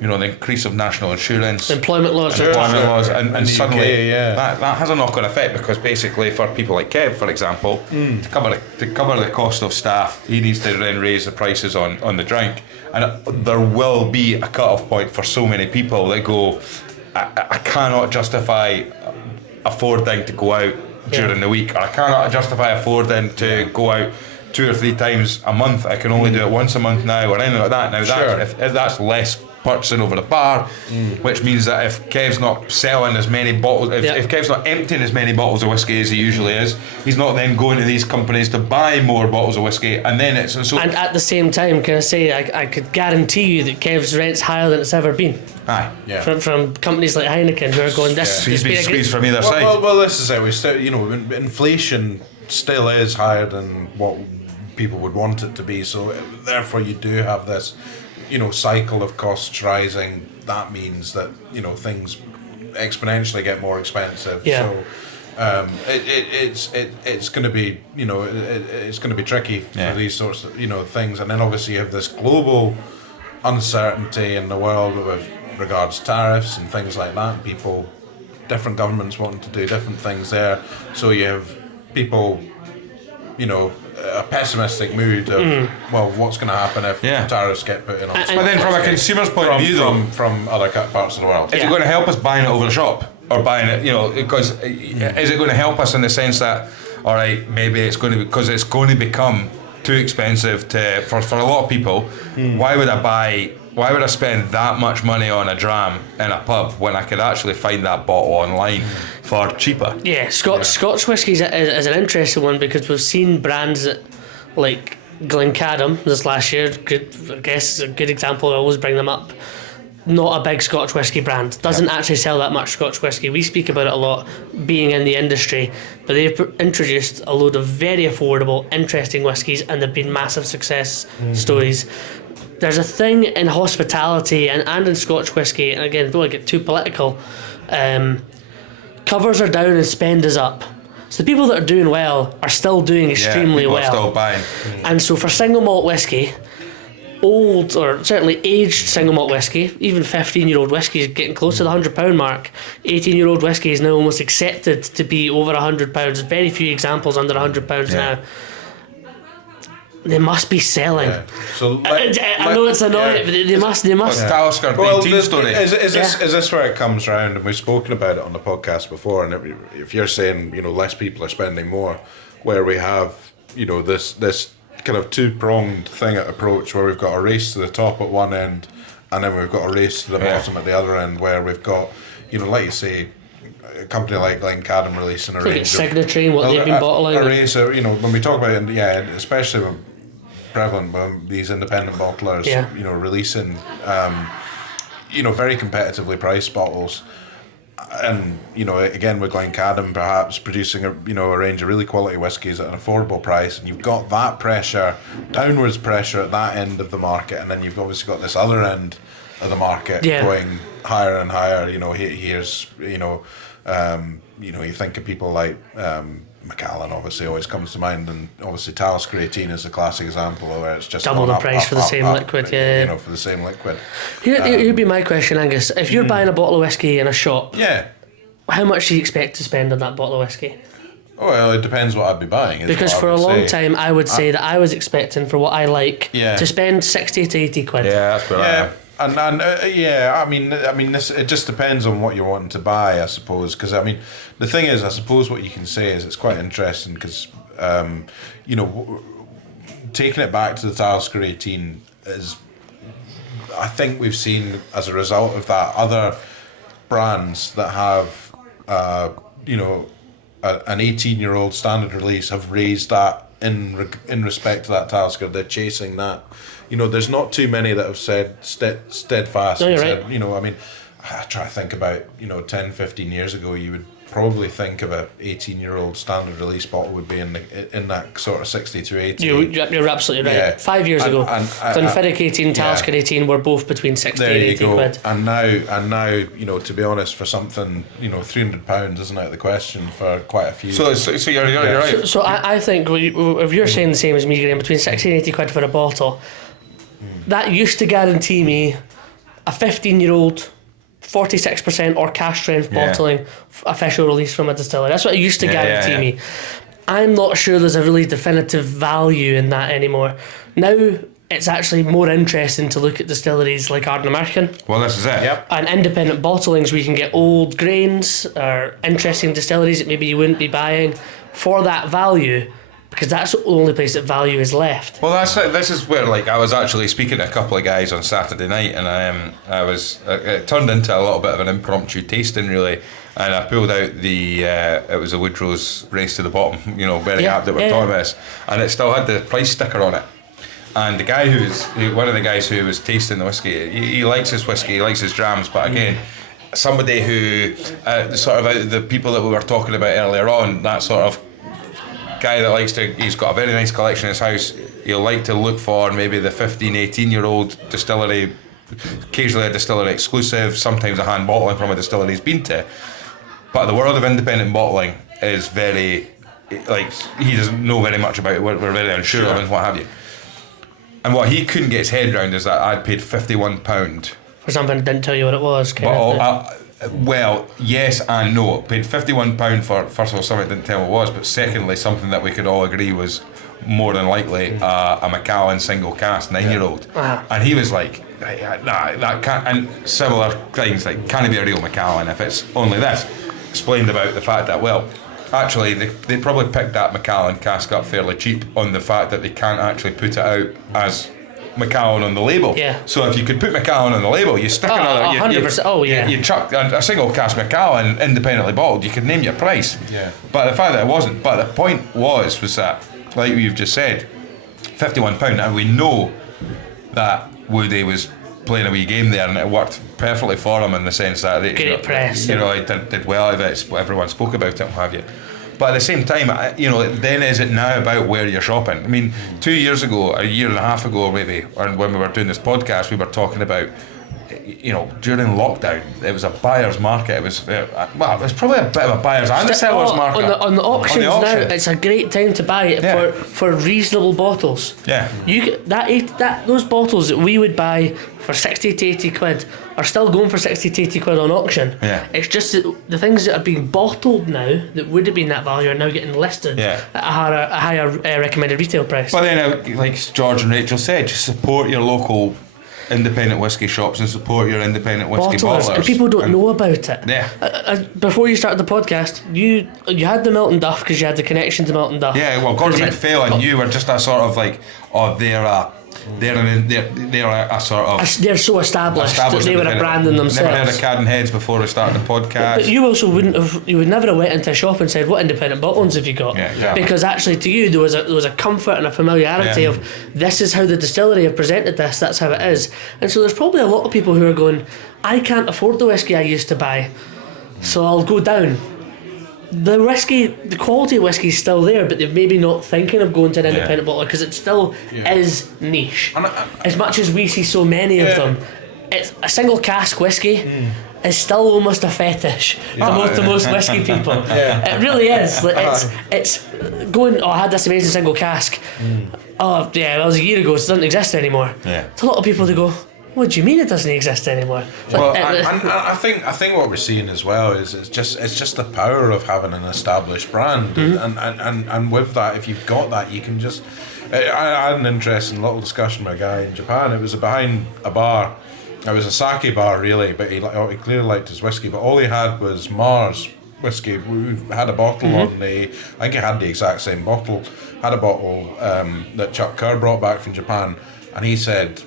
you know, the increase of national insurance, Employment laws, and suddenly UK, that has a knock-on effect, because basically for people like Kev, for example, to cover the cost of staff, he needs to then raise the prices on the drink, and there will be a cut-off point for so many people that go, I cannot justify affording to go out during the week, or I cannot justify affording to go out 2 or 3 times a month. I can only do it once a month now, or anything like that. Now if that's less purchasing over the bar, which means that if Kev's not selling as many bottles, if Kev's not emptying as many bottles of whiskey as he usually is, he's not then going to these companies to buy more bottles of whiskey, and then it's so. And at the same time, can I say, I could guarantee you that Kev's rent's higher than it's ever been. Aye. Yeah. From companies like Heineken who are going, this He's has been been a great. squeezed from either side. Well, this is it. We still, you know, inflation still is higher than what people would want it to be. So therefore, you do have this, you know, cycle of costs rising. That means that, you know, things exponentially get more expensive. Yeah. So it's going to be, you know, it's going to be tricky for these sorts of, you know, things. And then obviously you have this global uncertainty in the world with regards to tariffs and things like that. People, different governments wanting to do different things there. So you have people, you know, a pessimistic mood of, well, what's going to happen if tariffs get put in on us? But then from a consumer's point of view, though, from other parts of the world. is it going to help us buying it over the shop, or buying it, you know, because is it going to help us in the sense that, all right, maybe it's going to, because it's going to become too expensive for a lot of people. Why would I spend that much money on a dram in a pub when I could actually find that bottle online for cheaper? Yeah, Scotch whisky is an interesting one, because we've seen brands that, like Glencadam this last year, I guess is a good example. I always bring them up. Not a big Scotch whisky brand, doesn't actually sell that much Scotch whisky. We speak about it a lot, being in the industry, but they've introduced a load of very affordable, interesting whiskies, and they've been massive success stories. There's a thing in hospitality and in Scotch whisky, and again, don't want to get too political, covers are down and spend is up. So the people that are doing well are still doing extremely people well. are still buying. And so for single malt whisky, old or certainly aged single malt whisky, even 15-year-old whisky is getting close to the £100 mark. 18-year-old whisky is now almost accepted to be over £100. Very few examples under £100 now. They must be selling. Yeah. So I know it's annoying, but they must. Talisker well, 19 story. Is this where it comes round? And we've spoken about it on the podcast before. And if you're saying, you know, less people are spending more, where we have, you know, this kind of two-pronged approach where we've got a race to the top at one end, and then we've got a race to the bottom at the other end, where we've got, you know, like you say, a company like Glencadam releasing a range of Signatory and what they've been bottling. A race, you know, when we talk about it, especially when prevalent with these independent bottlers, you know, releasing, you know, very competitively priced bottles, and you know, again with Glencadam perhaps producing a range of really quality whiskies at an affordable price, and you've got that pressure, downwards pressure at that end of the market, and then you've obviously got this other end of the market going higher and higher. You know, here's you think of people like Macallan obviously always comes to mind, and obviously Talisker 18 is a classic example where it's just double the price for the same liquid. You know, for the same liquid. Here'd be my question, Angus. If you're buying a bottle of whiskey in a shop, how much do you expect to spend on that bottle of whiskey? Well, it depends what I'd be buying. Because for a long time, I would say that I was expecting, for what I like, to spend 60 to 80 quid. Yeah, that's what I am. I mean, this, it just depends on what you're wanting to buy, I suppose. Because I mean, the thing is, I suppose what you can say is it's quite interesting because, you know, taking it back to the Talisker 18 is, I think we've seen as a result of that other brands that have, you know, an 18-year-old standard release have raised that in respect to that Talisker. They're chasing that. You know, there's not too many that have said steadfast. No, you're and said, right. you know, I mean, I try to think about, 10, 15 years ago, you would probably think of a 18-year-old standard release bottle would be in that sort of 60 to 80. You're absolutely right. Yeah. 5 years ago, Glenfiddich 18, Talisker yeah. 18 were both between 60 There and you 80 go. quid. And now, to be honest, for something, £300 isn't out of the question for quite a few. So you're right. So I think if you're saying the same as me, Graeme, between 60 and 80 quid for a bottle, that used to guarantee me a 15-year-old 46% or cash strength bottling official release from a distillery. That's what it used to guarantee me. I'm not sure there's a really definitive value in that anymore. Now it's actually more interesting to look at distilleries like Ardent American. Well, this is it. Yep. And independent bottlings where you can get old grains or interesting distilleries that maybe you wouldn't be buying for that value, because that's the only place that value is left. Well, this is where, like, I was actually speaking to a couple of guys on Saturday night, and it turned into a little bit of an impromptu tasting, really. And I pulled out it was a Woodrow's Race to the Bottom, very apt that we're talking about this, and it still had the price sticker on it. And the guy one of the guys who was tasting the whiskey, he likes his whiskey, he likes his drams, but again, somebody who sort of out of the people that we were talking about earlier on, that sort of guy that he's got a very nice collection in his house, he'll like to look for maybe the 15, 18-year-old distillery, occasionally a distillery exclusive, sometimes a hand bottling from a distillery he's been to. But the world of independent bottling is very, he doesn't know very much about it, we're very unsure of and what have you. And what he couldn't get his head around is that I'd paid £51 for something that didn't tell you what it was. Well, yes and no. Paid £51 for, first of all, something that didn't tell me what it was, but secondly, something that we could all agree was more than likely a Macallan single cask 9-year-old. And he was like, nah, that can't, and similar things, like, can it be a real Macallan if it's only this? Explained about the fact that, well, actually, they probably picked that Macallan cask up fairly cheap on the fact that they can't actually put it out as Macallan on the label. Yeah. So if you could put Macallan on the label, you stick another. 100%. You chuck a single cask Macallan independently bottled. You could name your price. Yeah. But the fact that it wasn't. But the point was that, like you've just said, £51, and we know that Woody was playing a wee game there, and it worked perfectly for him in the sense that they, great press. he did well out of it. Everyone spoke about it, and what have you. But at the same time, then is it now about where you're shopping? I mean, 2 years ago, a year and a half ago maybe, or when we were doing this podcast, we were talking about, during lockdown, it was a buyer's market. It was probably a bit of a buyer's and a seller's market. On the auctions now, it's a great time to buy it for reasonable bottles. Yeah. You those bottles that we would buy for 60 to 80 quid are still going for 60 to 80 quid on auction. Yeah. It's just that the things that are being bottled now that would have been that value are now getting listed at a higher recommended retail price. But then, like George and Rachel said, just support your local independent whiskey shops and support your independent whiskey bottlers. And people don't know about it. Yeah. Before you started the podcast, you had the Milton Duff because you had the connection to Milton Duff. Yeah, well, Gordon MacPhail and you were just a sort of like, they're a sort of. They're so established that they were a brand in themselves. Never heard of Cadden Heads before we started the podcast. But you also you would never have went into a shop and said, "What independent bottlings have you got?" Yeah, exactly. Because actually, to you, there was a comfort and a familiarity of this is how the distillery have presented this. That's how it is. And so there's probably a lot of people who are going, "I can't afford the whiskey I used to buy, so I'll go down." The quality of whiskey is still there, but they're maybe not thinking of going to an independent bottler because it still is niche. As much as we see so many of them, it's a single cask whiskey is still almost a fetish to most whiskey people. It really is. It's going, I had this amazing single cask. Oh yeah, that was a year ago, so it doesn't exist anymore. To a lot of people they go, what do you mean it doesn't exist anymore? Well, I think what we're seeing as well is it's just the power of having an established brand, and with that, if you've got that, you can just. I had an interesting little discussion with a guy in Japan. It was behind a bar. It was a sake bar really, but he clearly liked his whiskey. But all he had was Mars whiskey. We had a bottle on the. I think he had the exact same bottle. Had a bottle that Chuck Kerr brought back from Japan, and he said.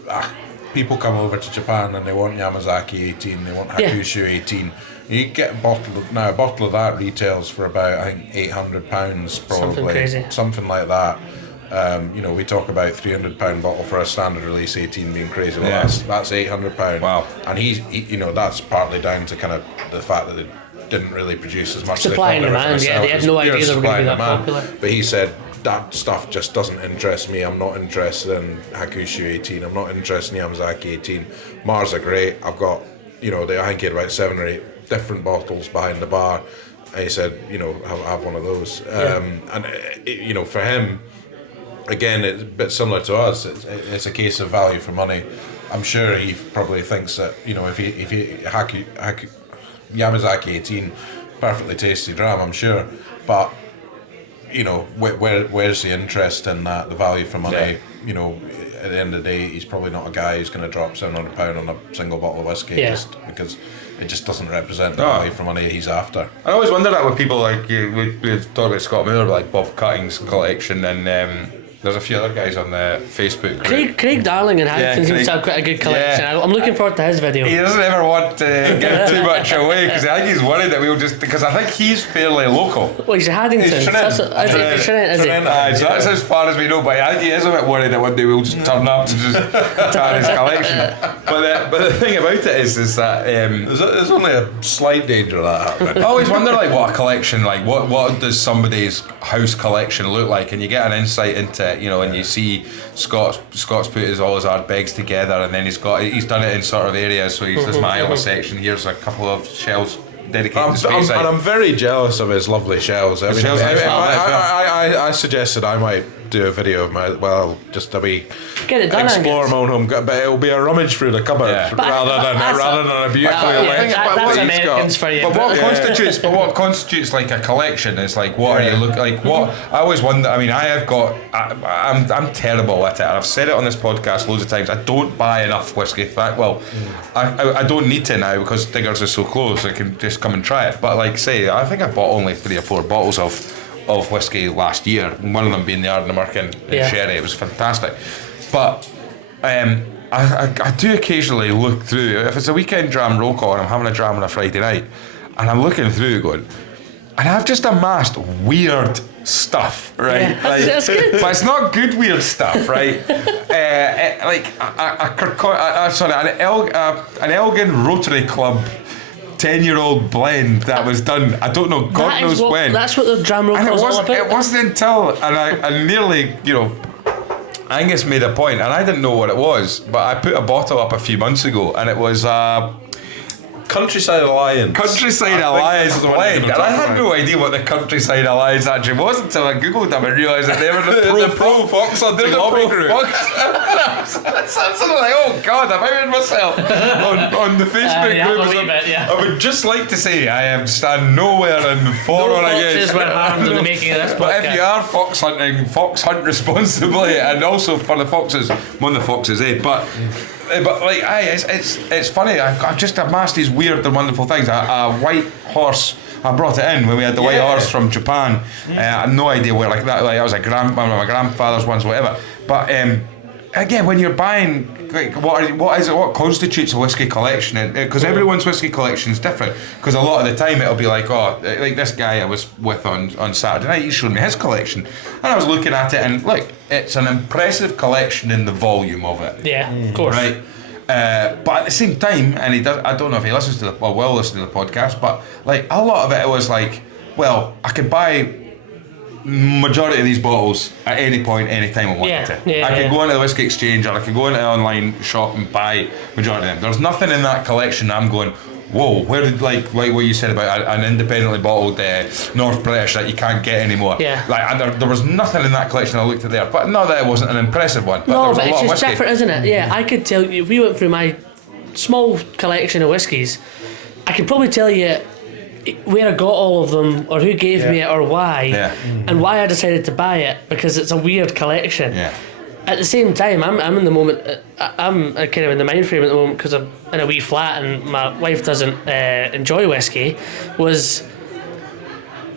People come over to Japan and they want Yamazaki 18, they want Hakushu 18. You get a bottle of that retails for about I think £800 probably, something crazy, something like that. We talk about £300 bottle for a standard release 18 being crazy. Well, Yeah. that's £800. Wow. And he, that's partly down to kind of the fact that they didn't really produce as much. Supply and as they thought demand, were yeah, they had no idea they were going to be that popular. But he said that stuff just doesn't interest me. I'm not interested in Hakushu 18. I'm not interested in Yamazaki 18. Mars are great. I've got, I think he had about 7 or 8 different bottles behind the bar. And he said, have one of those. And for him, again, it's a bit similar to us. It's a case of value for money. I'm sure he probably thinks that if he Yamazaki 18, perfectly tasty dram, I'm sure, but where's the interest in that? The value for money. Yeah. At the end of the day, he's probably not a guy who's going to drop £700 on a single bottle of whiskey just because it just doesn't represent the value for money he's after. I always wonder that with people like you. We've talked about Scott Miller, like Bob Cutting's collection, and there's a few other guys on the Facebook group. Craig Darling in Hampton seems to have quite a good collection. Yeah. I'm looking forward to his video. He doesn't ever want to give too much away because I think he's worried that we'll because I think he's fairly local. Well, he's Haddington. He's Trinent, is he? Aye, so that's as far as we know, but I think he is a bit worried that one day we'll just turn up and just tear his collection. But the thing about it is that there's only a slight danger of that happening. I always wonder what a collection, what does somebody's house collection look like, and you get an insight into it, and you see Scott's put all his Ardbegs together, and then he's done it in sort of areas. So he's this my Iowa section. Here's a couple of shelves dedicated to space. And I'm very jealous of his lovely shells. I suggested I might do a video of just a wee get it done, explore my own home, but it'll be a rummage through the cupboard rather than a beautiful that's Americans for you. But what constitutes like a collection is like what are you what I always wonder. I mean, I'm terrible at it, and I've said it on this podcast loads of times. I don't buy enough whiskey. I don't need to now because Diggers is so close. I can just come and try it. But I think I bought only 3 or 4 bottles of whiskey last year, one of them being the Ardnamurchan Sherry. It was fantastic. But I do occasionally look through, if it's a weekend dram roll call and I'm having a dram on a Friday night, and I'm looking through going, and I've just amassed weird stuff, right? Yeah, that's good. But it's not good weird stuff, right? An Elgin Rotary Club 10-year-old blend that was done, I don't know, God knows when. That's what the dram roll was all about. It wasn't until, and I nearly, Angus made a point, and I didn't know what it was, but I put a bottle up a few months ago, and it was Countryside Alliance blend, and I had no idea what the Countryside Alliance actually was until I googled them and realised that they were the pro Fox hunting lobby group. I'm sort of like, oh God, I've outed myself on the Facebook group. I would just like to say I stand nowhere in for or against. Were harmed in the making of this podcast. But if you are fox hunting, fox hunt responsibly, and also for the foxes, one of the foxes, But it's funny. I've just amassed these weird and wonderful things. A white horse. I brought it in when we had the white horse from Japan. I had no idea where that. That was one of my grandfather's ones, whatever. But again, when you're buying, what constitutes a whiskey collection? Because everyone's whiskey collection is different. Because a lot of the time it'll be like this guy I was with on Saturday night, he showed me his collection, and I was looking at it, and look, it's an impressive collection in the volume of it. Yeah, of course. Right. But at the same time, and he does. I don't know if he listens to will listen to the podcast, but a lot of it was like, well, I could buy majority of these bottles at any point, any time I wanted to. I could go into the Whisky Exchange, or I could go into an online shop and buy majority of them. There's nothing in that collection I'm going, whoa, where did like what you said about an independently bottled North British that you can't get anymore. And there was nothing in that collection I looked at there. But not that it wasn't an impressive one. But there was a lot it's of just whiskey. different, isn't it? Yeah, I could tell you, if we went through my small collection of whiskies, I could probably tell you where I got all of them, or who gave me it, or why, and why I decided to buy it, because it's a weird collection. At the same time, I'm in the moment, I'm kind of in the mind frame at the moment, because I'm in a wee flat and my wife doesn't enjoy whiskey.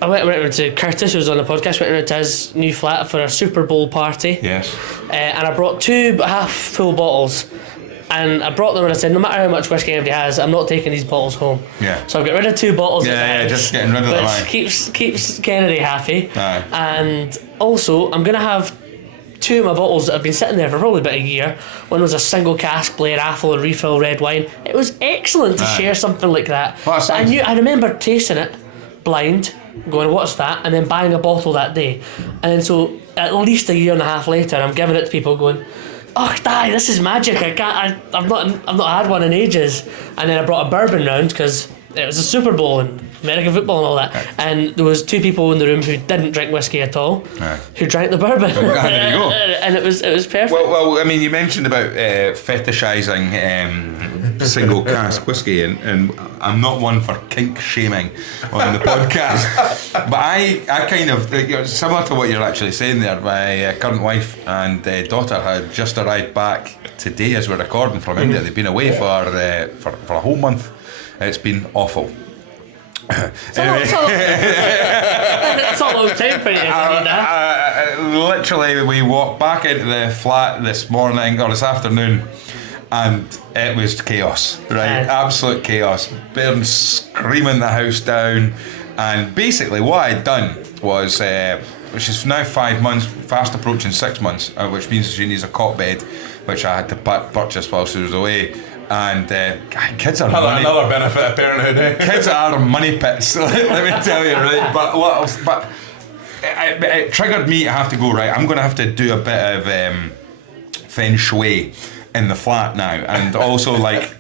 I went around to Curtis, who was on the podcast, went around to his new flat for a Super Bowl party. And I brought 2 half full bottles. And I brought them and I said, no matter how much whiskey anybody has, I'm not taking these bottles home. So I've got rid of 2 bottles at the house, just getting rid of them. Which keeps Kennedy happy. Aye. And also, I'm going to have two of my bottles that have been sitting there for probably about a year. One was a single cask Blair Athol and refill red wine. It was excellent to share something like that. Well, But I remember tasting it blind, going, what's that? And then buying a bottle that day. And then so at least a year and a half later, I'm giving it to people going, oh, this is magic. I've not had one in ages. And then I brought a bourbon round because it was a Super Bowl and American football and all that. Right. And there was two people in the room who didn't drink whiskey at all, who drank the bourbon. There you go. And it was perfect. Well, I mean, you mentioned about fetishising single cask whiskey, and I'm not one for kink shaming on the podcast, but I kind of, similar to what you're actually saying there, my current wife and daughter had just arrived back today as we're recording from India. They've been away for a whole month. It's been awful. It's a long time for you, literally, we walked back into the flat this morning or this afternoon, and it was chaos, right? Absolute chaos. Bairn screaming the house down, and basically what I'd done was, which is now 5 months, fast approaching 6 months, which means she needs a cot bed, which I had to purchase while she was away. And kids are another benefit of parenthood. Kids are money pits. Let me tell you, right? But what else? But it triggered me to have to go, right. I'm going to have to do a bit of feng shui in the flat now, and also like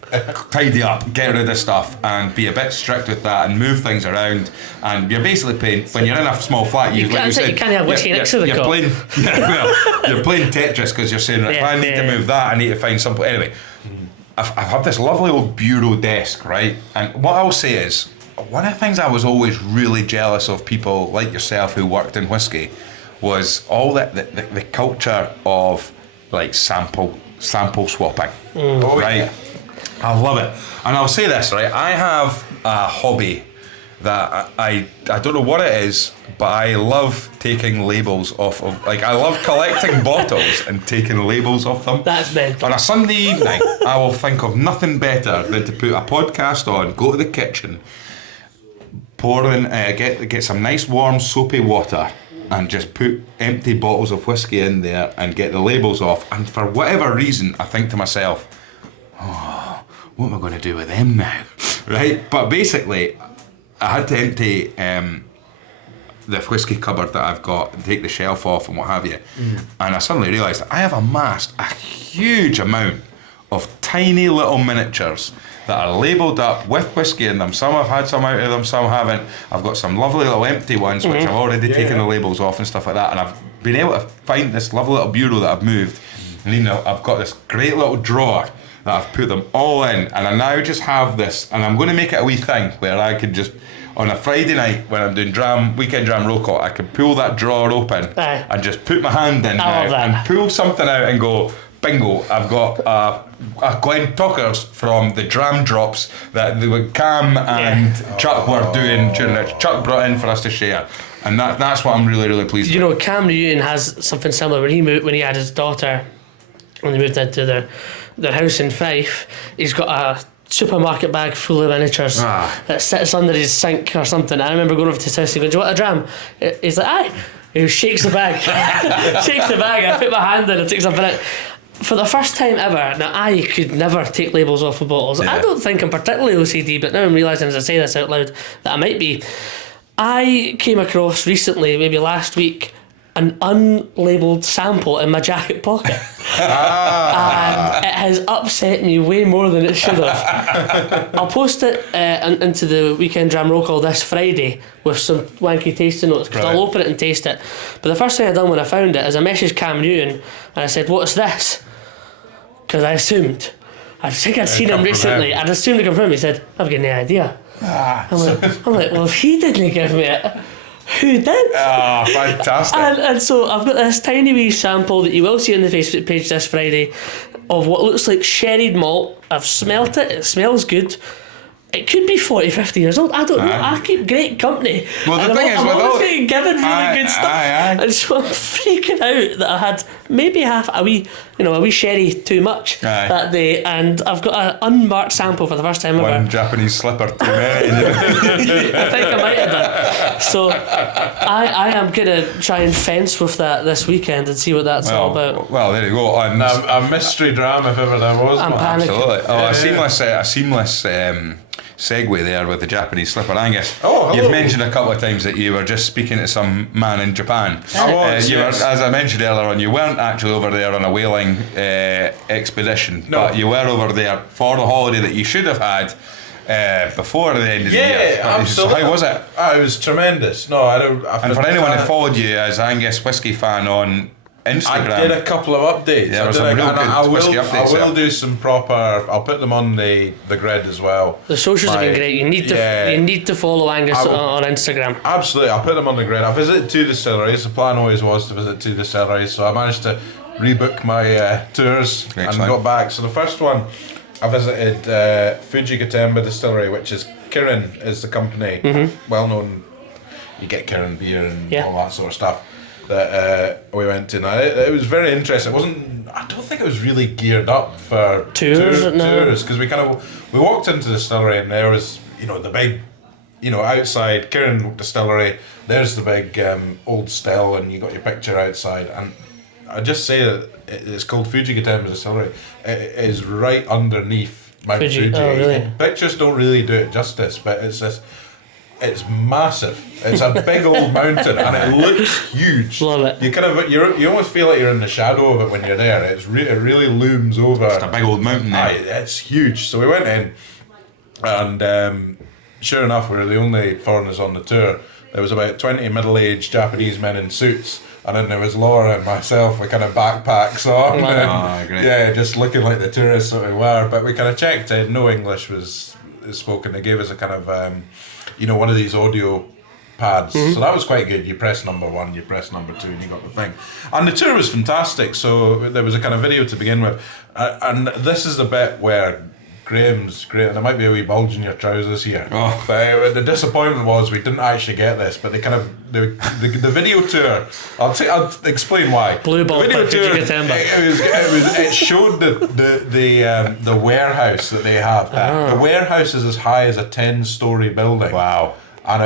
tidy up, get rid of stuff, and be a bit strict with that, and move things around. And you're basically playing when you're in a small flat. You can't have whiskey next to the cot. You're playing Tetris because you're saying, if I need to move that, I need to find something. Anyway. I have this lovely old bureau desk, right? And what I'll say is, one of the things I was always really jealous of people like yourself who worked in whiskey was all the culture of like sample swapping, right? I love it. And I'll say this, right? I have a hobby that I don't know what it is, but I love taking labels off of, like, I love collecting bottles and taking labels off them. That's mental. On a Sunday evening, I will think of nothing better than to put a podcast on, go to the kitchen, pour in, get some nice warm soapy water, and just put empty bottles of whiskey in there and get the labels off. And for whatever reason, I think to myself, oh, what am I going to do with them now? Right? But basically, I had to empty the whiskey cupboard that I've got and take the shelf off and what have you. And I suddenly realised that I have amassed a huge amount of tiny little miniatures that are labelled up with whiskey in them. Some I've had some out of them, some haven't. I've got some lovely little empty ones which I've already taken the labels off and stuff like that. And I've been able to find this lovely little bureau that I've moved. And I've got this great little drawer that I've put them all in, and I now just have this, and I'm going to make it a wee thing where I can just, on a Friday night when I'm doing weekend dram roll call, I can pull that drawer open and just put my hand in now and pull something out and go, bingo, I've got a Glen Tuckers from the dram drops that Cam and Chuck were doing during it. Chuck brought in for us to share. And that's what I'm really, really pleased with. You know, Cam Newton has something similar. When he had his daughter, when they moved into their house in Fife, he's got a supermarket bag full of miniatures that sits under his sink or something. I remember going over to his house and going, do you want a dram? He's like, aye. He shakes the bag. I put my hand in and take something out. For the first time ever, now I could never take labels off of bottles. I don't think I'm particularly OCD, but now I'm realising as I say this out loud that I might be. I came across recently, maybe last week, an unlabelled sample in my jacket pocket. And it has upset me way more than it should have. I'll post it into the weekend dram roll call this Friday with some wanky tasting notes, because I'll open it and taste it. But the first thing I done when I found it is I messaged Cam Newton and I said, what's this? Because I think I'd seen him recently. I'd assumed to confirm. He said, I've got no idea. I'm like, well, if he didn't give me it, who did? Fantastic. And so I've got this tiny wee sample that you will see on the Facebook page this Friday of what looks like sherried malt. I've smelt it. It smells good. It could be 40, 50 years old. I don't know. I keep great company. Well, the and thing is, I'm with always all- getting given really good stuff. And so I'm freaking out that I had maybe half a wee sherry too much that day, and I've got an unmarked sample for the first time ever. One Japanese slipper too many. I think I might have done. So I am gonna try and fence with that this weekend and see what that's all about. Well, there you go. And A mystery dram if ever there was I'm one. panicking. absolutely. Oh, a seamless segue there with the Japanese slipper, Angus. Oh, hello. You've mentioned a couple of times that you were just speaking to some man in Japan. I was, you yes. were, as I mentioned earlier on, you weren't actually over there on a whaling expedition, but you were over there for the holiday that you should have had before the end of the year. Yeah, absolutely. So how was it? It was tremendous. No, And for anyone who followed you as Angus Whisky fan on Instagram, I did a couple of updates. Yeah, there were some real good whisky updates I will there. do some proper. I'll put them on the grid as well. The socials have been great. You need to follow Angus on Instagram. Absolutely, I'll put them on the grid. I visited 2 distilleries. The plan always was to visit 2 distilleries, so I managed to rebook my tours and got back. So the first one, I visited Fujigatemba Distillery, which is Kirin is the company, well known. You get Kirin beer and all that sort of stuff. That we went to. Now it was very interesting. I don't think it was really geared up for tours because we walked into the distillery and there was the big outside Kirin Distillery. There's the big old still and you got your picture outside. And I just say that it's called Fujigatemba Distillery. It is right underneath Mount Fuji. Oh, really? Pictures don't really do it justice, but it's massive. It's a big old mountain, and it looks huge. Love it. You almost feel like you're in the shadow of it when you're there. It really looms over. it's a big old mountain there. It's huge. So we went in, and sure enough, we were the only foreigners on the tour. There was about 20 middle-aged Japanese men in suits, and then there was Laura and myself with kind of backpacks on. Great. Yeah, just looking like the tourists that we were. But we kind of checked in. No English was spoken. They gave us a kind of one of these audio pads. So that was quite good. You press number 1, you press number 2, and you got the thing. And the tour was fantastic. So there was a kind of video to begin with. And this is the bit where Graeme's great, and there might be a wee bulge in your trousers here. Oh. But the disappointment was we didn't actually get this, but the video tour. I'll explain why. Blue ball The video by tour. Fujigatemba. It showed the warehouse that they have. The warehouse is as high as a 10-story building. Wow. And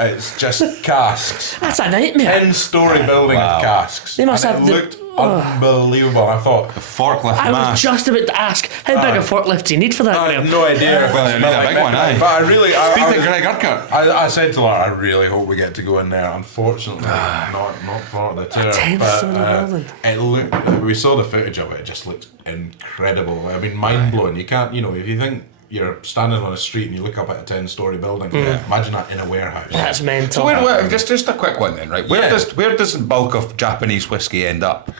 it's just casks. That's a nightmare. 10-story building of casks. They must and have it looked unbelievable. I thought The forklift I mass. was just about to ask, how big a forklift do you need for that, I Graeme? had no idea. Well, you need a big one, aye. But I really, Speak I to was- Greg Urquhart. I said to her, I really hope we get to go in there. Unfortunately, not part of the tour. 10-story building. It looked. We saw the footage of it. It just looked incredible. I mean, mind blowing. You can't. If you think you're standing on a street and you look up at a 10-story building, imagine that in a warehouse. That's mental. So just a quick one then, right? Where does the bulk of Japanese whiskey end up?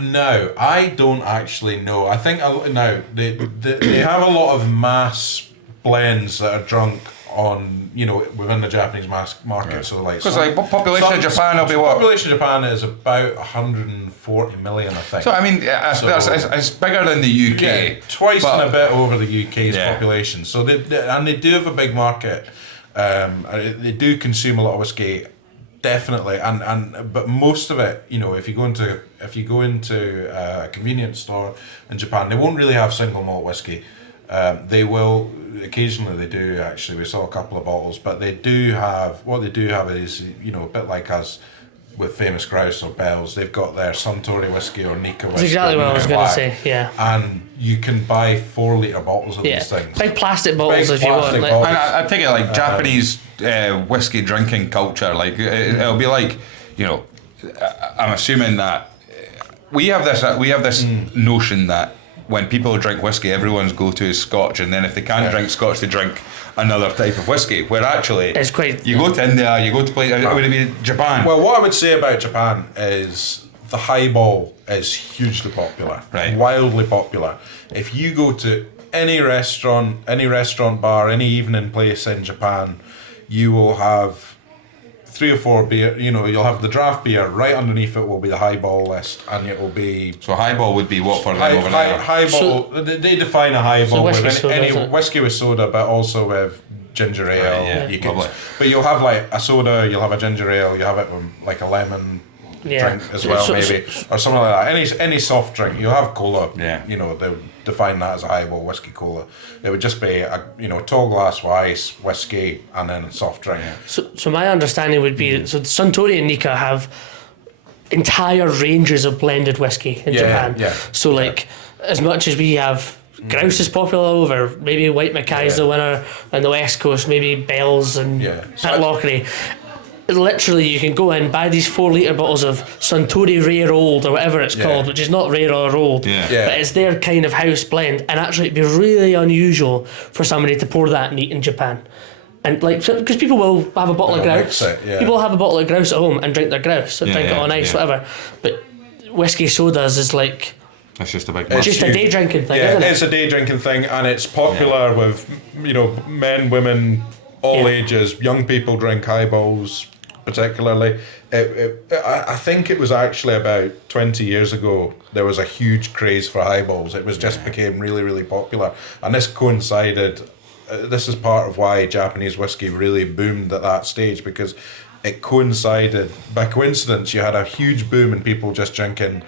No, I don't actually know. I think now they have a lot of mass blends that are drunk on within the Japanese mass market. So Because what population of Japan will be what? Population of Japan is about 140 million, I think. So I mean, it's bigger than the UK. Yeah, twice and a bit over the UK's Yeah. population. So they do have a big market. They do consume a lot of whiskey, definitely. But most of it, if you go into a convenience store in Japan, they won't really have single malt whiskey. They will occasionally. They do actually. We saw a couple of bottles, but they do have. What they do have is a bit like us with Famous Grouse or Bell's. They've got their Suntory whiskey or Nika whiskey. That's exactly what I was going to say. Yeah. And you can buy 4-litre bottles of these things. Big plastic bottles Big if you want. plastic Like, bottles. And I take it like Japanese whiskey drinking culture. Like it'll be like I'm assuming that we have this notion that when people drink whiskey, everyone's go-to is Scotch, and then if they can't drink Scotch, they drink another type of whiskey. Where actually, It's quite- you go to India, you go to would it be Japan? Well, what I would say about Japan is the highball is hugely popular, Right. wildly popular. If you go to any restaurant bar, any evening place in Japan, you will have 3 or 4 beer. You know, you'll have the draft beer. Right underneath it will be the highball list, and it will be. So highball would be what for them over there? Highball. They define a highball whiskey with soda, any is it? whiskey with soda, but also with ginger ale. yeah, You can, lovely. but you'll have like a soda. You'll have a ginger ale. You'll have it with like a lemon. Drink as well, maybe, or something like that. Any soft drink. You'll have cola. Yeah. You know, they would define that as a highball whiskey cola. It would just be a tall glass of ice, whiskey, and then a soft drink. So my understanding would be so Suntory and Nikka have entire ranges of blended whiskey in Japan. Yeah. So like as much as we have Grouse is popular over, maybe White Mackay's the winner on the West Coast, maybe Bell's and Pitlochry. Literally, you can go in, buy these 4 litre bottles of Suntory Rare Old or whatever it's called, which is not rare or old, but it's their kind of house blend. And actually, it'd be really unusual for somebody to pour that neat in Japan. And like, because people will have a bottle of grouse. People will have a bottle of grouse at home and drink their grouse, or drink it on ice, whatever. But whiskey sodas is like. It's just a big. It's just a day drinking thing, isn't it? It's a day drinking thing, and it's popular with men, women, all ages. Young people drink highballs. Particularly, I think it was actually about 20 years ago there was a huge craze for highballs. It was just became really, really popular, and this coincided. This is part of why Japanese whiskey really boomed at that stage, because it coincided. By coincidence, you had a huge boom in people just drinking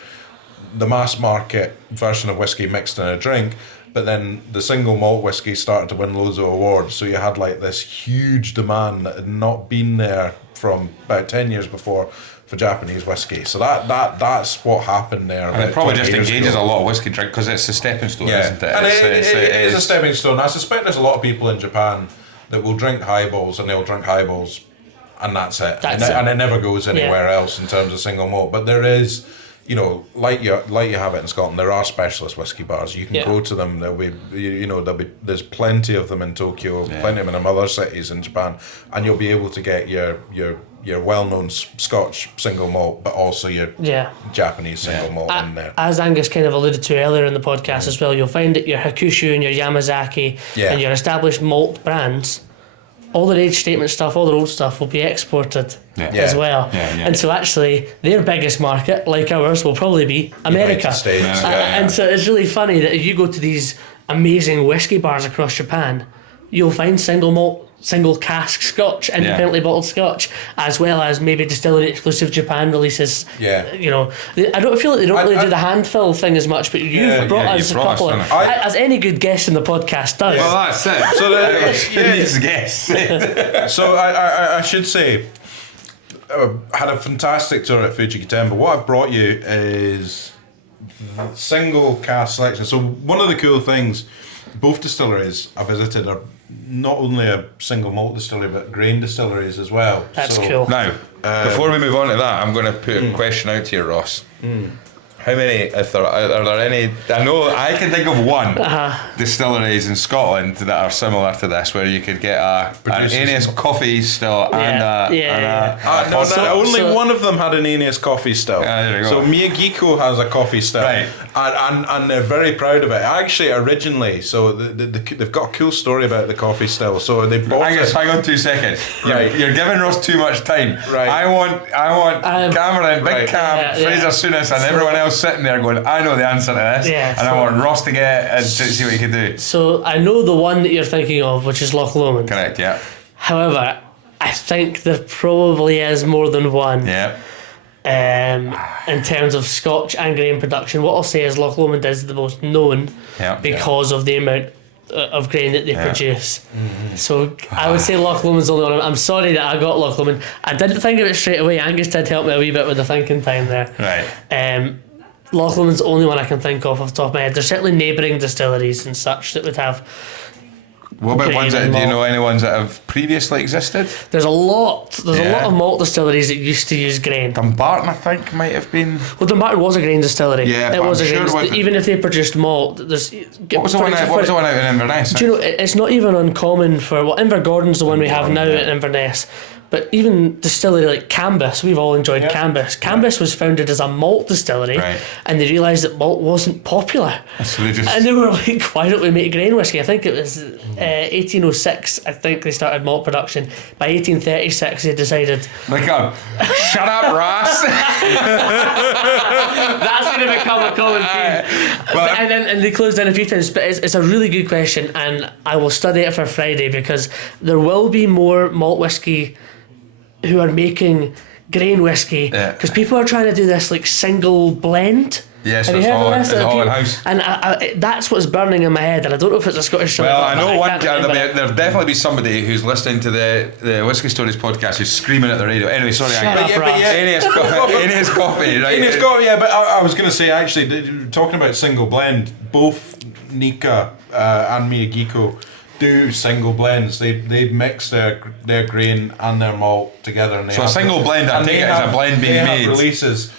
the mass market version of whiskey mixed in a drink. But then the single malt whiskey started to win loads of awards, so you had like this huge demand that had not been there from about 10 years before for Japanese whiskey. So that's what happened there. And it probably just engages a lot of whiskey drink because it's a stepping stone, isn't it? And it is a stepping stone. I suspect there's a lot of people in Japan that will drink highballs, and they'll drink highballs, and that's it. And it never goes anywhere else in terms of single malt. But there is. Like you have it in Scotland, there are specialist whiskey bars. You can go to them. There's plenty of them in Tokyo, plenty of them in other cities in Japan, and you'll be able to get your well-known Scotch single malt, but also your Japanese single malt in there. As Angus kind of alluded to earlier in the podcast as well, you'll find that your Hakushu and your Yamazaki and your established malt brands, all their age statement stuff, all their old stuff will be exported as well. And so actually their biggest market, like ours, will probably be America. And so it's really funny that if you go to these amazing whiskey bars across Japan, you'll find single malt, single cask Scotch, independently bottled Scotch, as well as maybe distillery exclusive Japan releases. I don't feel like they don't really do the hand fill thing as much, but you've brought us a couple of, as any good guest in the podcast does. Well, that's it. So guess. So I should say, I had a fantastic tour at Fujikitemba. What I've brought you is single cask selection. So one of the cool things, both distilleries I visited are not only a single malt distillery, but grain distilleries as well. That's cool. Now, before we move on to that, I'm going to put a question out to you, Ross. How many, are there any, I know I can think of one distilleries in Scotland that are similar to this, where you could get an Angus coffee still only one of them had an Angus coffee still. So Miyagiko has a coffee still, and they're very proud of it. Actually, originally, so they've got a cool story about the coffee still. So they bought Angus, hang on 2 seconds. You're giving Ross too much time. I want Cameron, Big Cam, Fraser Souness, and everyone else sitting there going, I know the answer to this, and I want Ross to get to see what he can do. So I know the one that you're thinking of, which is Loch Lomond. Correct, yeah. However, I think there probably is more than one. Yeah. In terms of Scotch and grain production, what I'll say is Loch Lomond is the most known because of the amount of grain that they produce. So I would say Loch Lomond's the only one. I'm sorry that I got Loch Lomond. I didn't think of it straight away. Angus did help me a wee bit with the thinking time there. Right. Loch Lomond's the only one I can think of off the top of my head. There's certainly neighbouring distilleries and such that would have. What about ones that, do you know any ones that have previously existed? There's a lot of malt distilleries that used to use grain. Dumbarton, I think, might have been. Well, Dumbarton was a grain distillery. Yeah, it was a grain sure even if they produced malt. What was the one out in Inverness? Do you know, it's not even uncommon for... Well, Invergordon's the one we have now at Inverness. But even distillery like Cambus, we've all enjoyed Cambus. Cambus was founded as a malt distillery, and they realised that malt wasn't popular. So and they were like, why don't we make grain whiskey? I think it was 1806, I think they started malt production. By 1836 they decided... Shut up, Ross! That's going to become a common theme. And they closed down a few times, but it's a really good question, and I will study it for Friday, because there will be more malt whiskey who are making grain whiskey, because people are trying to do this like single blend. Yes, it's all in house. And that's what's burning in my head, and I don't know if it's a Scottish thing. Well, I know there'll definitely be somebody who's listening to the Whisky Stories podcast who's screaming at the radio. Anyway, sorry, Angus. Angus coffee, right? Angus coffee, yeah, but I was going to say, actually, talking about single blend, both Nika and Miyagiko do single blends. They mix their grain and their malt together. And so a single blend, I take it as a blend being made. Releases.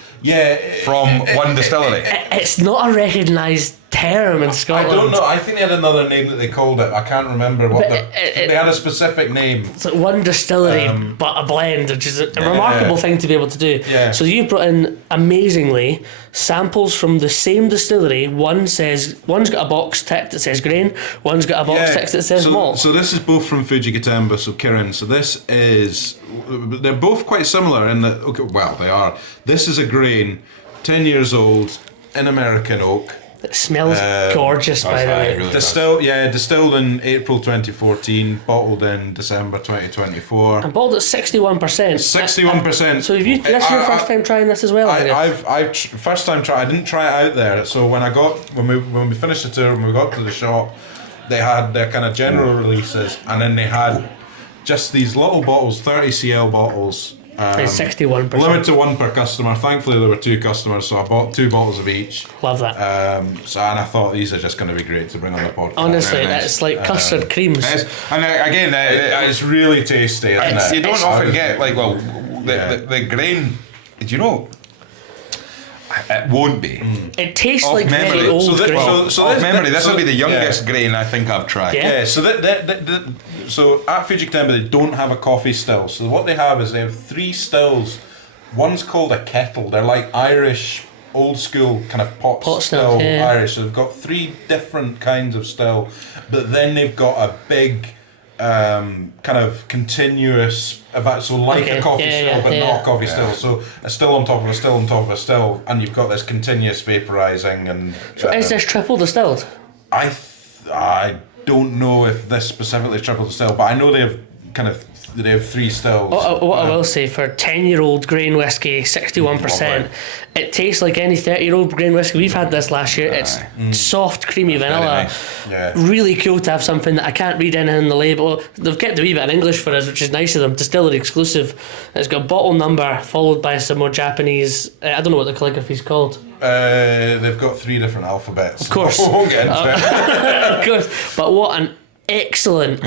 From one distillery. It's not a recognised term in Scotland. I don't know. I think they had another name that they called it. I can't remember what they had a specific name. It's like one distillery, but a blend, which is a remarkable thing to be able to do. Yeah. So you've brought in, amazingly, samples from the same distillery. One's got a box ticked that says grain, one's got a box ticked that says malt. So this is both from Fujigatemba, so Kirin. So this is, they're both quite similar in that, they are. This is a grain, 10 years old, in American oak. It smells gorgeous, by the way. Really distilled in April 2014, bottled in December 2024. And bottled at 61%. 61%. So this is your first time trying this as well? First time try. I didn't try it out there. So when we finished the tour, when we got to the shop, they had their kind of general releases, and then they had just these little bottles, 30 cl bottles. 61%. Limited to one per customer. Thankfully, there were two customers, so I bought 2 bottles of each. Love that. And I thought these are just going to be great to bring on the podcast. Honestly, it's like custard creams. And again, it's really tasty, isn't it? You don't often get the grain. Do you know? It won't be. It tastes Off like memory. very old grain. Off memory, this will be the youngest grain I think I've tried. Yeah. So so at Fujigatemba they don't have a coffee still. So what they have is they have 3 stills. One's called a kettle. They're like Irish, old school kind of pot still Irish. So they've got 3 different kinds of still, but then they've got a big kind of continuous, a coffee still, but not a coffee still. So a still on top of a still on top of a still, and you've got this continuous vaporizing. And so is this triple distilled? I don't know if this specifically is triple distilled, but I know they have 3 stills. What I will say, for 10-year-old grain whiskey, 61%, it tastes like any 30-year-old grain whiskey. We've had this last year. It's soft, creamy vanilla. Nice. Yeah. Really cool to have something that I can't read anything in the label. They've kept a wee bit in English for us, which is nice of them. Distillery exclusive. It's got bottle number followed by some more Japanese. I don't know what the calligraphy's called. They've got 3 different alphabets. Of course. We won't get into it. Of course. But what an excellent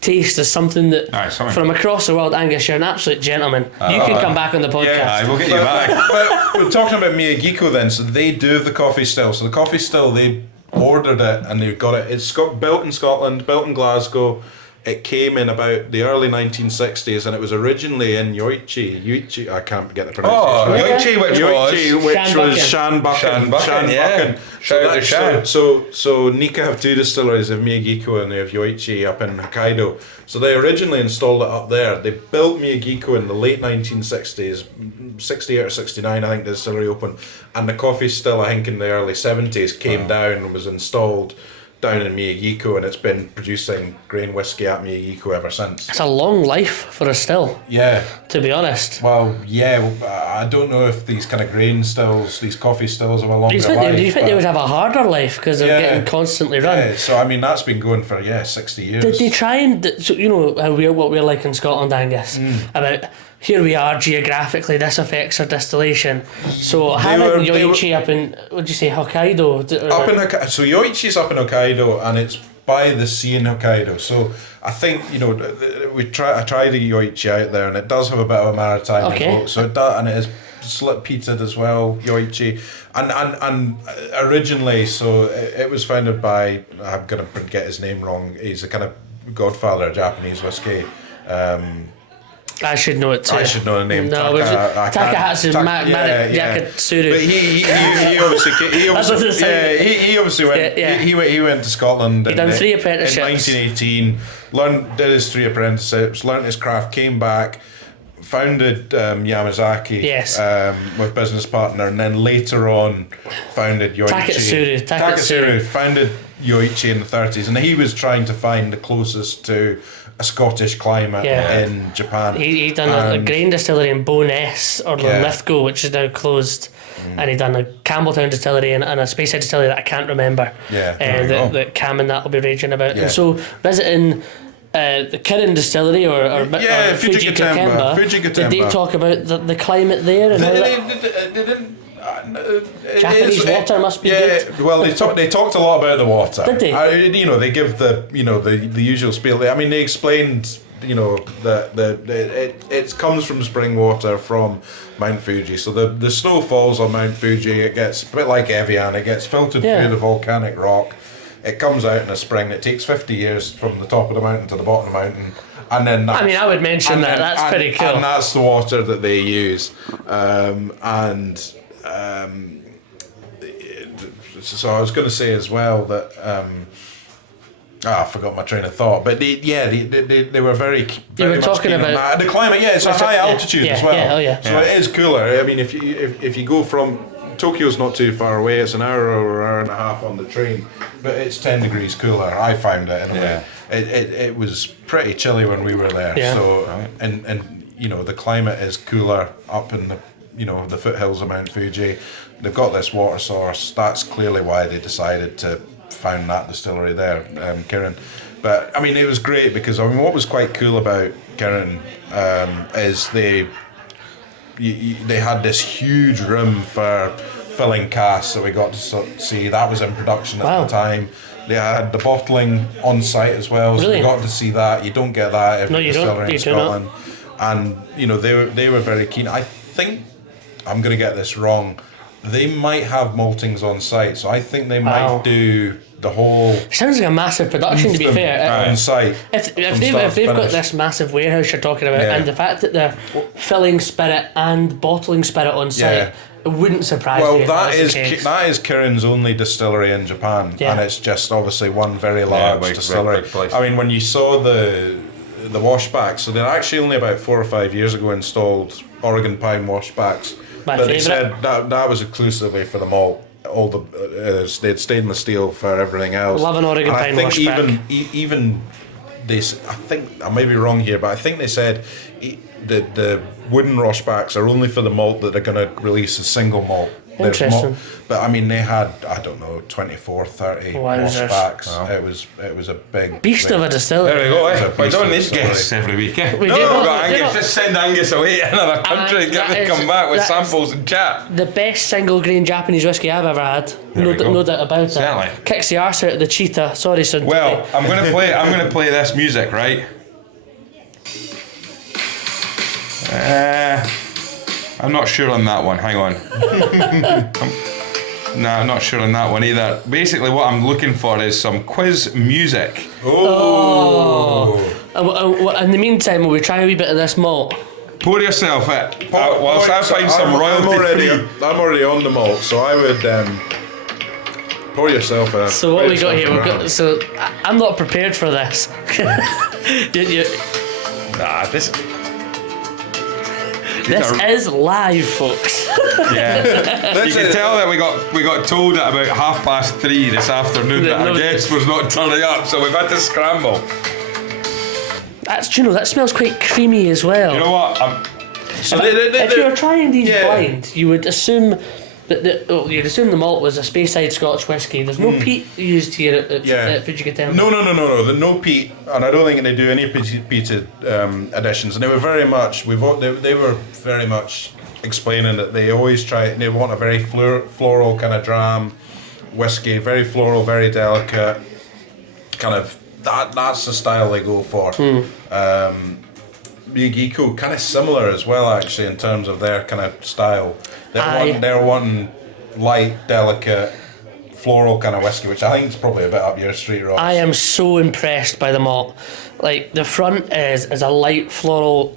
taste is something that from across the world. Angus, you're an absolute gentleman. You can come back on the podcast. We'll get you back. But we're talking about Miyagiko then, so they do have the coffee still. So the coffee still, they ordered it and they've got it. It's built in Scotland, built in Glasgow. It came in about the early 1960s, and it was originally in Yoichi. I can't get the pronunciation. Yoichi, which was Shanbucken. Shout out to Shan. So Nika have 2 distilleries. They have Miyagiko and they have Yoichi up in Hokkaido. So they originally installed it up there. They built Miyagiko in the late 1960s, 68 or 69, I think the distillery opened. And the coffee still, I think, in the early 70s came down and was installed down in Miyagiko, and it's been producing grain whiskey at Miyagiko ever since. It's a long life for a still. Yeah. To be honest. Well, yeah, I don't know if these kind of grain stills, these coffee stills have a longer life. Do you think they would have a harder life because they're getting constantly run? Yeah, so I mean that's been going for 60 years. Did they try and, so you know what we're like in Scotland, Angus, about here we are geographically, this affects our distillation. So having Yoichi up in, what'd you say, Hokkaido? So Yoichi's up in Hokkaido, and it's by the sea in Hokkaido. So I think, I tried the Yoichi out there, and it does have a bit of a maritime look. So it does, and it is slip peated as well, Yoichi. And originally, so it was founded by, I'm going to get his name wrong, he's a kind of godfather of Japanese whiskey. I should know it too. I should know the name. No, Takahatsu Yakitsuru. But he obviously went. He went to Scotland. He done 3 apprenticeships in 1918. Did his 3 apprenticeships. Learned his craft. Came back. Founded Yamazaki. Yes. With business partner, and then later on founded Yoichi. Taketsuru founded Yoichi in the 30s, and he was trying to find the closest to a Scottish climate in Japan. He done a grain distillery in Bo'ness or Lithgow, which is now closed, and he done a Campbelltown distillery and a Speyside distillery that I can't remember. That Cam and that will be raging about. And so visiting the Kirin distillery or Fuji Kikemba, did they talk about the climate there? And they didn't. Japanese water must be good. Well, they talked a lot about the water. Did they? They give the usual spiel. I mean, they explained that it comes from spring water from Mount Fuji. So the snow falls on Mount Fuji. It gets a bit like Evian. It gets filtered through the volcanic rock. It comes out in the spring. It takes 50 years from the top of the mountain to the bottom of the mountain. And then I would mention that. That's pretty cool. And that's the water that they use. So I was going to say as well that I forgot my train of thought. But they were very much talking keen on about that. The climate. Yeah, it's a high altitude as well. So it is cooler. I mean, if you go from Tokyo's not too far away. It's an hour or hour and a half on the train, but it's 10 degrees cooler. I found it in a way. It was pretty chilly when we were there. Yeah. So and the climate is cooler up in the foothills of Mount Fuji. They've got this water source. That's clearly why they decided to found that distillery there, Kirin. But I mean, it was great because what was quite cool about Kirin is they had this huge room for filling casks that we got to see. That was in production at the time. They had the bottling on site as well, so we got to see that. You don't get that every distillery in Scotland. And they were very keen. I think I'm going to get this wrong. They might have maltings on site, so I think they might do the whole. Sounds like a massive production, to be fair. On site. If they've got this massive warehouse you're talking about, and the fact that they're filling spirit and bottling spirit on site, it wouldn't surprise me. Well, that is Kirin's only distillery in Japan, and it's just obviously one very large distillery. I mean, when you saw the washbacks, so they're actually only about 4 or 5 years ago installed Oregon pine washbacks. But they said that was exclusively for the malt. All the they had stainless steel for everything else. Love an Oregon pine washback. I think even this. I think I may be wrong here, but I think they said the wooden washbacks are only for the malt that they're going to release a single malt. Interesting. But I mean, they had 24, 30 washbacks. It was a big beast of a distillery. There we go. We don't need guests every week. We've got Angus. Just send Angus away to another country and get him to come back with samples and chat. The best single grain Japanese whiskey I've ever had. No doubt about it. Certainly. Kicks the arse out of the cheetah. Sorry, son. Well, I'm going to play this music, right? I'm not sure on that one. Hang on. No, I'm not sure on that one either. Basically, what I'm looking for is some quiz music. Oh. In the meantime, will we try a wee bit of this malt? Pour yourself it. Whilst I find some royalty-free. I'm already on the malt, so I would pour yourself a. So what we got here? So I'm not prepared for this. This is live, folks. Yeah, you can tell that we got told at about 3:30 this afternoon that our guest was not turning up, so we've had to scramble. That smells quite creamy as well. You know what? If you were trying these blind, you would assume you'd assume the malt was a Speyside Scotch whisky. There's no peat used here at Fuji Kikemba. No. The no peat, and I don't think they do any peated additions. And they were very much. They were very much explaining that they always they want a very floral kind of dram whiskey, very floral, very delicate. Kind of that's the style they go for. Yugiko kind of similar as well, actually, in terms of their kind of style. They're wanting light, delicate, floral kind of whiskey, which I think is probably a bit up your street, Ross. I am so impressed by the malt. Like, the front is a light floral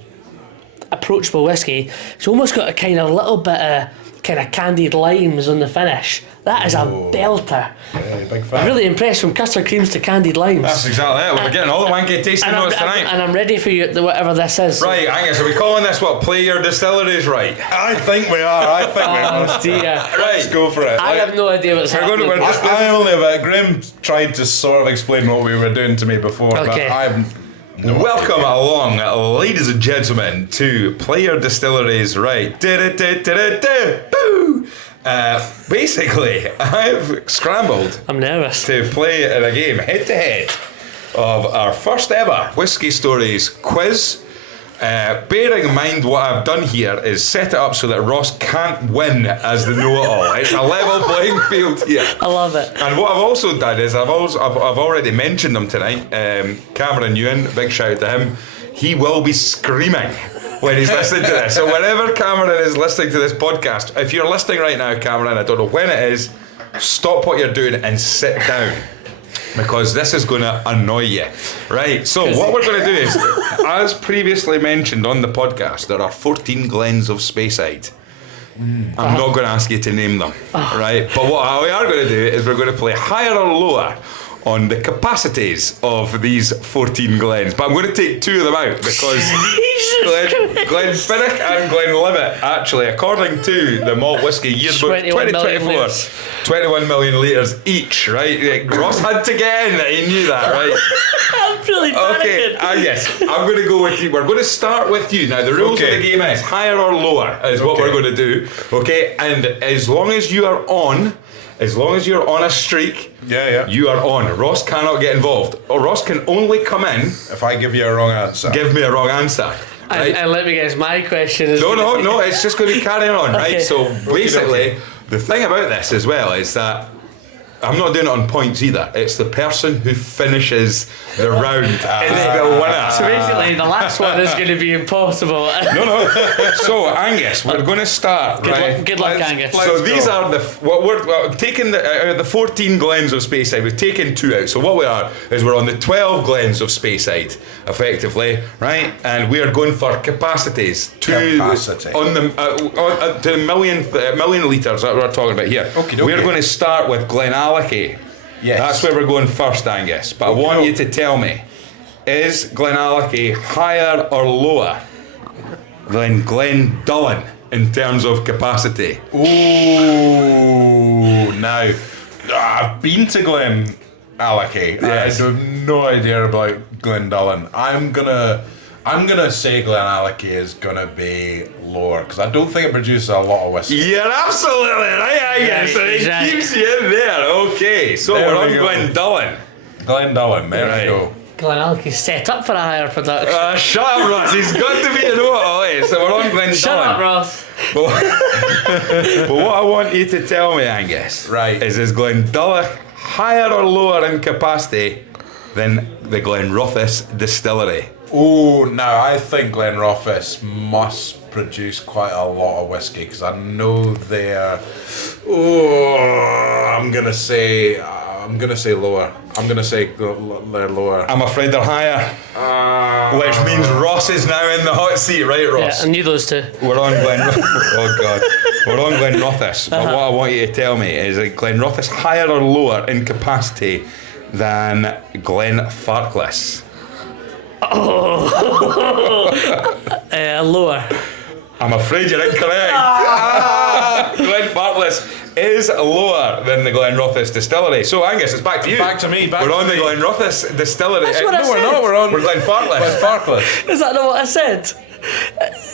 approachable whiskey. It's almost got a kind of little bit of kind of candied limes on the finish. That is a belter. Yeah, big fan. I'm really impressed from custard creams to candied limes. That's exactly it. We're getting all the wanky tasting notes tonight. And I'm ready for you, whatever this is. Right, Angus, are we calling this what? Play Your Distilleries Right? I think we are. I think we Oh must. dear. Let's go for it. I have no idea what's happening. I only have it. Graham tried to sort of explain what we were doing to me before, Okay. but I've Welcome along, ladies and gentlemen, to Play Your Distilleries Right. Boo! Basically, I've scrambled I'm nervous. to play in a game head to head of our first ever Whisky Stories quiz. Bearing in mind what I've done here is set it up so that Ross can't win as the know-it-all. It's a level playing field here. I love it. And what I've also done is I've already mentioned them tonight. Cameron Ewan, big shout out to him. He will be screaming when he's listening to this. So whenever Cameron is listening to this podcast, if you're listening right now, Cameron, I don't know when it is, stop what you're doing and sit down. Because this is going to annoy you. Right, so what we're going to do is, as previously mentioned on the podcast, there are 14 glens of Speyside. I'm not going to ask you to name them, right? But what we are going to do is we're going to play higher or lower on the capacities of these 14 glens. But I'm going to take two of them out because Glenfiddich and Glenlivet, actually, according to the Malt Whiskey Yearbook 2024, 21 million litres each, right? Ross had to get in, he knew that, right? I'm really panicking. Okay, yes, I'm going to go with you. We're going to start with you. Now, the rules of the game is higher or lower is what we're going to do, okay? And as long as you're on a streak, you are on. Ross cannot get involved. Or Ross can only come in if I give you a wrong answer. Give me a wrong answer. Right? And let me guess, my question is... No, it's just going to be carrying on, right? Okay. So basically, the thing about this as well is that I'm not doing it on points either. It's the person who finishes the round is the winner. So basically, the last one is going to be impossible. No. So Angus, we're going to start. Good luck, Angus. So these are we're taking the 14 glens of Speyside. We've taken two out. So what we are is we're on the 12 glens of Speyside, effectively, right? And we are going for capacities to on the to a million litres that we're talking about here. We're going to start with Glenallichie. Yes. That's where we're going first, Angus. But I want you to tell me, is Glenallichie higher or lower than Glendullan in terms of capacity? Ooh, now I've been to Glenallichie. Yes. I have no idea about Glendullan. I'm gonna say Glenallichie is gonna be lower because I don't think it produces a lot of whiskey. You're absolutely right, Angus. So it keeps you in there. Okay, so There we're on we go. Glendullan. There we go. Glenallichie's set up for a higher production. Shut up, Ross. He's got to be a know-it-all. So we're on Glendullan. Shut up, Ross. But what I want you to tell me, Angus, is Glendullan higher or lower in capacity than the Glenrothes distillery? Oh, now I think Glenrothes must produce quite a lot of whiskey because I know they're. Oh, I'm gonna say lower. I'm gonna say they're lower. I'm afraid they're higher. Which means Ross is now in the hot seat, right, Ross? Yeah, I knew those two. We're on oh God. We're on Glenrothes. But what I want you to tell me is Glenrothes higher or lower in capacity than Glenfarclas? Lower. I'm afraid you're incorrect. Glenfarclas is lower than the Glenrothes distillery. So Angus, it's back to you. Back to me. We're on the Glenrothes distillery. That's what I said. We're Glenfarclas. Glenfarclas. Is that not what I said?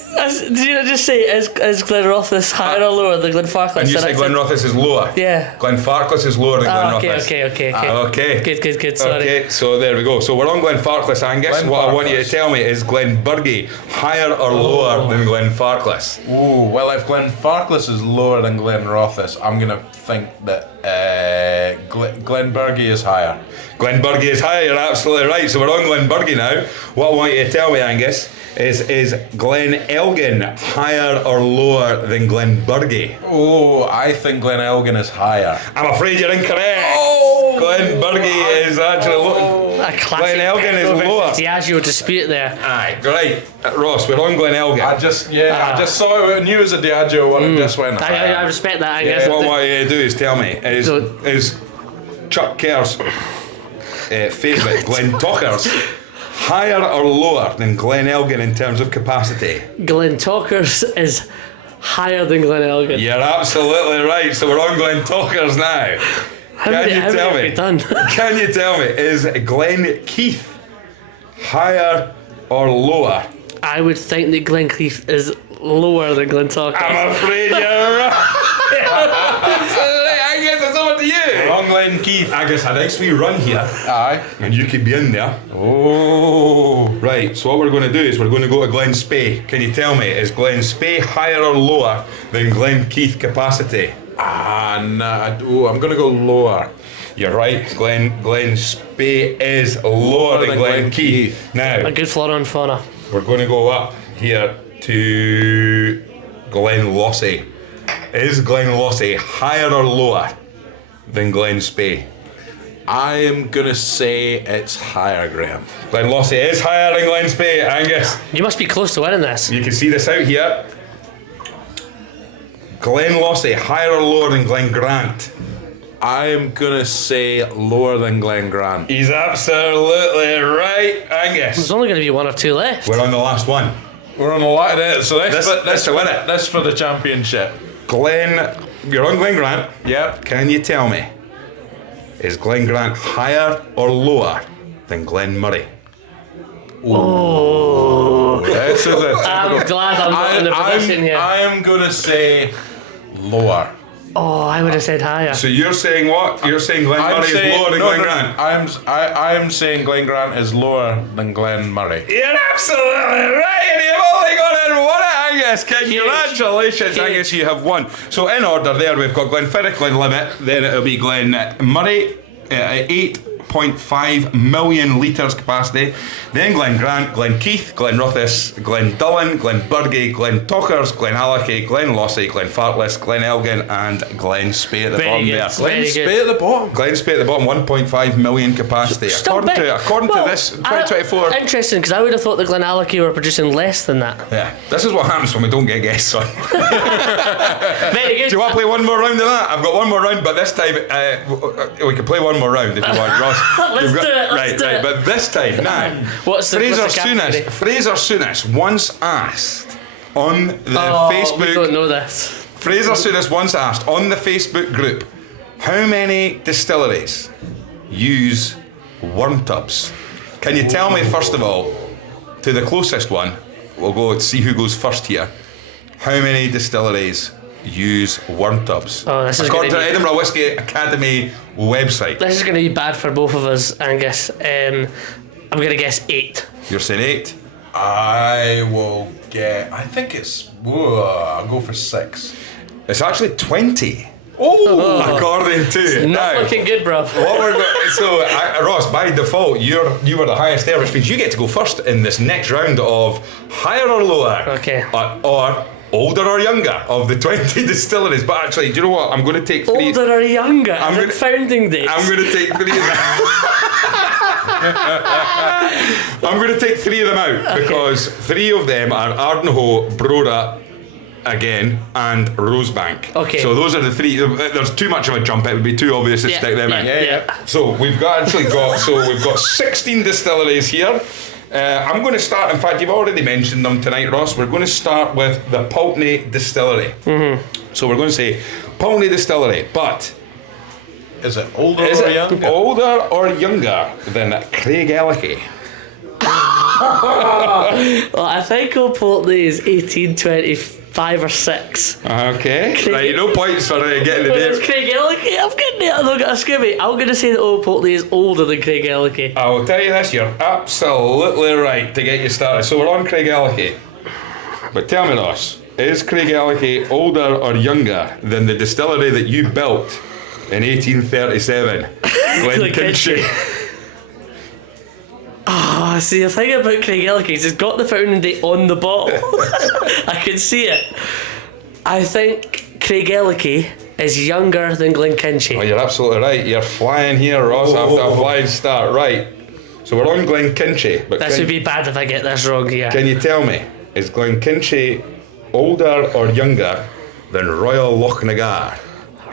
Did you not just say is Glenrothes higher or lower than Glenfarclas? And you said Glenrothes is lower. Yeah. Glenfarclas is lower than Glenrothes. Okay. Okay. Good. Sorry. Okay, so there we go. So we're on Glenfarclas, Angus. What I want you to tell me is Glenburgie higher or lower than Glenfarclas? Oh, well, if Glenfarclas is lower than Glenrothes, I'm gonna think that Glenburgie is higher. Glenburgie is higher, you're absolutely right. So we're on Glenburgie now. What I want you to tell me, Angus, is Glenelgin higher or lower than Glenburgie? Oh, I think Glenelgin is higher. I'm afraid you're incorrect. Glenburgie is actually lower. A classic Glenelgan is versus lower. Diageo dispute there. Aye, right. Ross, we're on Glenelgan. I just saw it. I knew it was a Diageo one and just went. I respect that, I guess. What I want you to do is tell me, is Chuck Kerr's favourite, Glentochers, higher or lower than Glenelgan in terms of capacity? Glentochers is higher than Glenelgan. You're absolutely right. So we're on Glentochers now. How many have we done? Can you tell me, is Glenkeith higher or lower? I would think that Glenkeith is lower than Glentochers. I'm afraid you're right. Angus, it's over to you. Wrong Glenkeith. Angus, a nice wee run here. Aye. And you could be in there. Oh. Right, so what we're going to do is we're going to go to Glen Spey. Can you tell me, is Glen Spey higher or lower than Glenkeith capacity? I'm going to go lower. You're right, Glen Spey is lower than Glenkeith. Now, A good flora and fauna. we're going to go up here to Glenlossie. Is Glenlossie higher or lower than Glen Spey? I am going to say it's higher, Graeme. Glenlossie is higher than Glen Spey, Angus. You must be close to winning this. You can see this out here. Glenlossie higher or lower than Glen Grant? I am going to say lower than Glen Grant. He's absolutely right, Angus. There's only going to be one or two left. We're on the last one. We're on a lot of it, so This to win it. This for the championship. You're on Glen Grant. Yep. Can you tell me, is Glen Grant higher or lower than Glen Murray? Oh. This is it. I'm glad I'm not in the position here. I am going to say lower. Oh, I would have said higher. So you're saying what? You're saying Glen Murray is lower than Glen Grant? I'm saying Glen Grant is lower than Glen Murray. You're absolutely right, and you've only got in one, Angus. Congratulations, Angus, you have won. So in order there, we've got Glenfiddich, Glenlivet, then it'll be Glen Murray, 8.5 million litres capacity, then Glen Grant, Glen Keith, Glen Rothes, Glen Dullen, Glen Burgie, Glen Tochers, Glen Hallachy, Glen Lossie, Glen Fartless, Glen Elgin, and Glen Spey at the bottom there. Glen Spey at the bottom. Glen Spey at the bottom, 1.5 million capacity. According to this, 2024. Interesting, because I would have thought the Glenallachie were producing less than that. Yeah, this is what happens when we don't get guests on. Very good. Do you want to play one more round of that? I've got one more round, but this time we can play one more round if you want, Ross. Let's do it. Right. But this time now, What's the category? Fraser Souness once asked on the Facebook. We don't know this. Fraser Souness once asked on the Facebook group, how many distilleries use worm tubs? Can you tell me first of all, to the closest one? We'll go see who goes first here. How many distilleries use worm tubs? Oh, this is according to gonna the Edinburgh Whisky Academy website. This is going to be bad for both of us, Angus. I'm going to guess 8. You're saying 8? I will get. I think it's. I'll go for 6. It's actually 20. Oh, According to Not looking good, bruv. What we're Ross, by default, you were the highest ever, which means you get to go first in this next round of higher or lower, Okay. Or older or younger of the 20 distilleries. But actually, do you know what? I'm going to take 3. Older or younger? Founding dates? I'm going to take 3 of them. I'm going to take 3 of them out because 3 of them are Ardnahoe, Brora, again, and Rosebank. Okay. So those are the 3. There's too much of a jump. It would be too obvious to stick them in. Yeah. So we've got 16 distilleries here. I'm going to start. In fact, you've already mentioned them tonight, Ross. We're going to start with the Pulteney Distillery. Mm-hmm. So we're going to say Pulteney Distillery, but is it older or younger? Older or younger than Craigellachie? Well, I think Old Pulteney is 1825 or 6. Okay. Right, no points for getting the Where's name. Craigellachie? I'm getting it. I'm not going to screw me. I'm going to say that Old Pulteney is older than Craigellachie. I will tell you this, you're absolutely right to get you started. So we're on Craigellachie. But tell me, Ross, is Craigellachie older or younger than the distillery that you built in 1837? Glenkinchy. See, the thing about Craigellachie is it's got the fountain date on the bottle. I can see it. I think Craigellachie is younger than Glenkinchy. Oh, you're absolutely right. You're flying here, Ross, after a flying start. Right. So we're on Glenkinchie, but This would be bad if I get this wrong here. can you tell me, is Glenkinchie older or younger than Royal Lochnagar?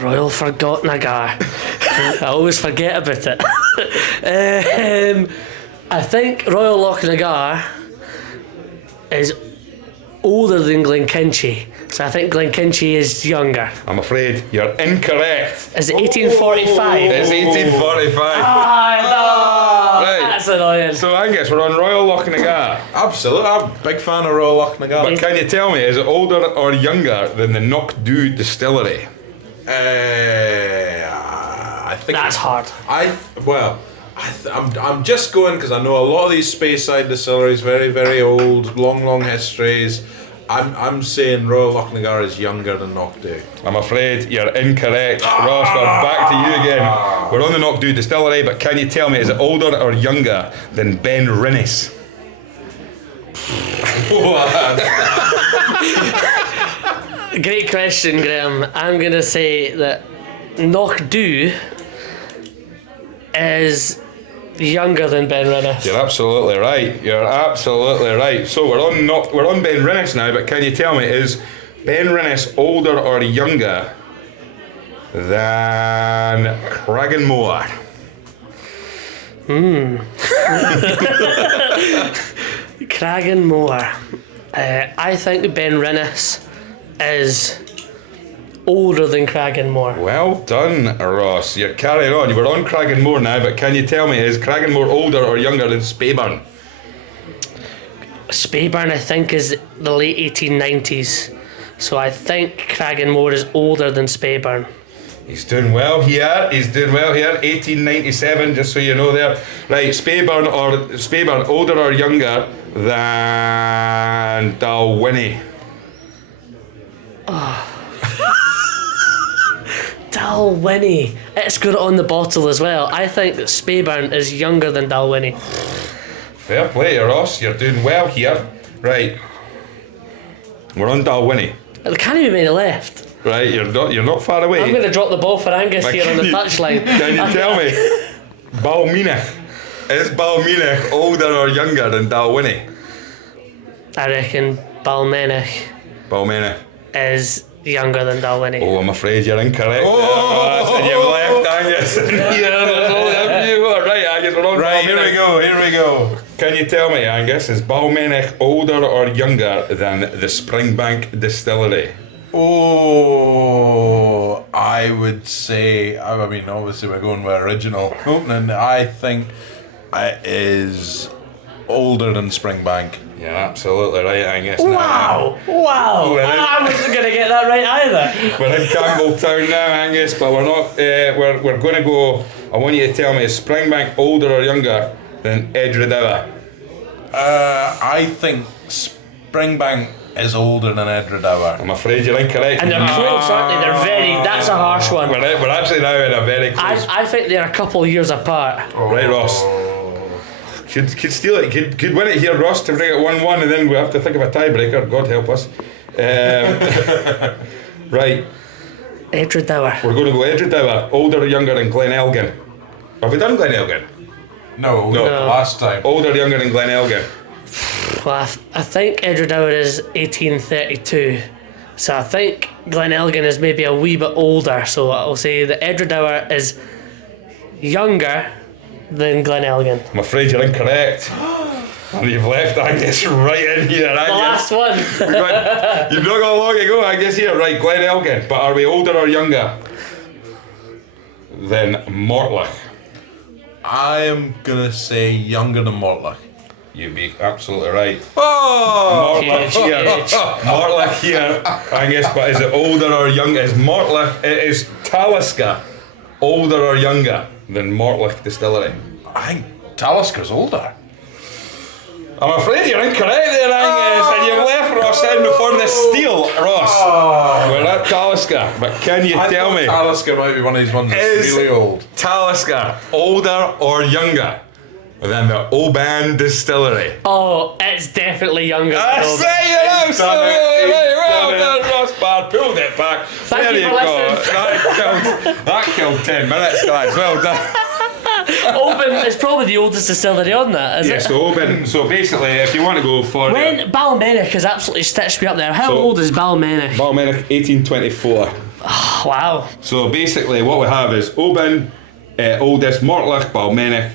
Royal Forgotten Agar. I always forget about it. I think Royal Lochnagar is older than Glenkinchie. So I think Glenkinchie is younger. I'm afraid you're incorrect. Is it 1845? It's 1845. Ah, no! Right. That's annoying. So Angus, we're on Royal Lochnagar. Absolutely, I'm a big fan of Royal Lochnagar. But can you tell me, is it older or younger than the Knockdhu Distillery? I think That's hard. I'm just going because I know a lot of these Speyside distilleries, very, very old, long histories. I'm saying Royal Lochnagar is younger than Knockdhu. I'm afraid you're incorrect. Ross, we're back to you again. We're on the Knockdhu Distillery, but can you tell me, is it older or younger than Ben Rinnes? Great question, Graeme. I'm going to say that Knockdhu is younger than Ben Rinnes. You're absolutely right. You're absolutely right. So we're on Ben Rinnes now, but can you tell me, is Ben Rinnes older or younger than Cragganmore? Cragganmore. I think Ben Rinnes is older than Cragganmore. Well done, Ross. You're carrying on. We're on Cragganmore now, but can you tell me, is Cragganmore older or younger than Speyburn? Speyburn, I think, is the late 1890s. So I think Cragganmore is older than Speyburn. He's doing well here. 1897, just so you know there. Right, Speyburn older or younger than Dalwhinnie? Dalwhinnie. It's got it on the bottle as well. I think that Speyburn is younger than Dalwhinnie. Fair play, Ross. You're doing well here. Right. We're on Dalwhinnie. There can't even be many left. Right, you're not far away. I'm going to drop the ball for Angus here on the touchline. Can you tell me, Balmeenich, is Balmeenich older or younger than Dalwhinnie? I reckon Balmeenich is younger than Dalwhinnie. Oh, I'm afraid you're incorrect. And you've left Angus in here. There's only a few more. Right, Angus, we're on Right, Balmeenich. here we go. Can you tell me, Angus, is Balmeenich older or younger than the Springbank Distillery? Oh, I would say, I mean, obviously we're going with original opening. I think it is older than Springbank. You're absolutely right, Angus. Wow! I wasn't going to get that right either. We're in Campbelltown now, Angus, but we're not. We're going to go. I want you to tell me, is Springbank older or younger than Edinburgh? I think Springbank is older than Edinburgh. I'm afraid you're incorrect. And they're close, aren't they? They're very. That's a harsh one. We're actually now in a very close. I think they're a couple of years apart. Right, Ross. Could steal it. Could win it here, Ross, to bring it 1-1, and then we have to think of a tiebreaker. God help us. Right. Edinburgh. We're going to go Edinburgh. Older or younger than Glen Elgin? Have we done Glen Elgin? No, last time. Older or younger than Glen Elgin? Well, I think Edinburgh is 1832. So I think Glen Elgin is maybe a wee bit older. So I'll say that Edinburgh is younger than Glen Elgin. I'm afraid you're incorrect. And you've left Angus right in here, Angus. The last one. You've not got long to go, Angus, here. Right, Glen Elgin. But are we older or younger than Mortlach? I am going to say younger than Mortlach. You'd be absolutely right. Oh! Mortlach here. Mortlach here, Angus, but is it older or younger? Is Mortlach, is Talisker older or younger than Mortlach Distillery? I think Talisker's older. I'm afraid you're incorrect there, Angus, and you've left Ross in before the steal, Ross. We're at Talisker, but can you tell me, Talisker might be one of these ones that's really old. Talisker older or younger than the Oban Distillery? Oh, it's definitely younger I than say you're absolutely right. Well done, Ross Barr. Pulled it back. Thank you for listening. That killed 10 minutes, guys. Well done. Oban is probably the oldest distillery on that, is Yeah, it? so Oban. So basically, if you want to go for When Balmenic has absolutely stitched me up there. How So- old is Balmenic? Balmenic 1824. Wow. So basically, what we have is Oban, oldest, Mortlach, Balmenic,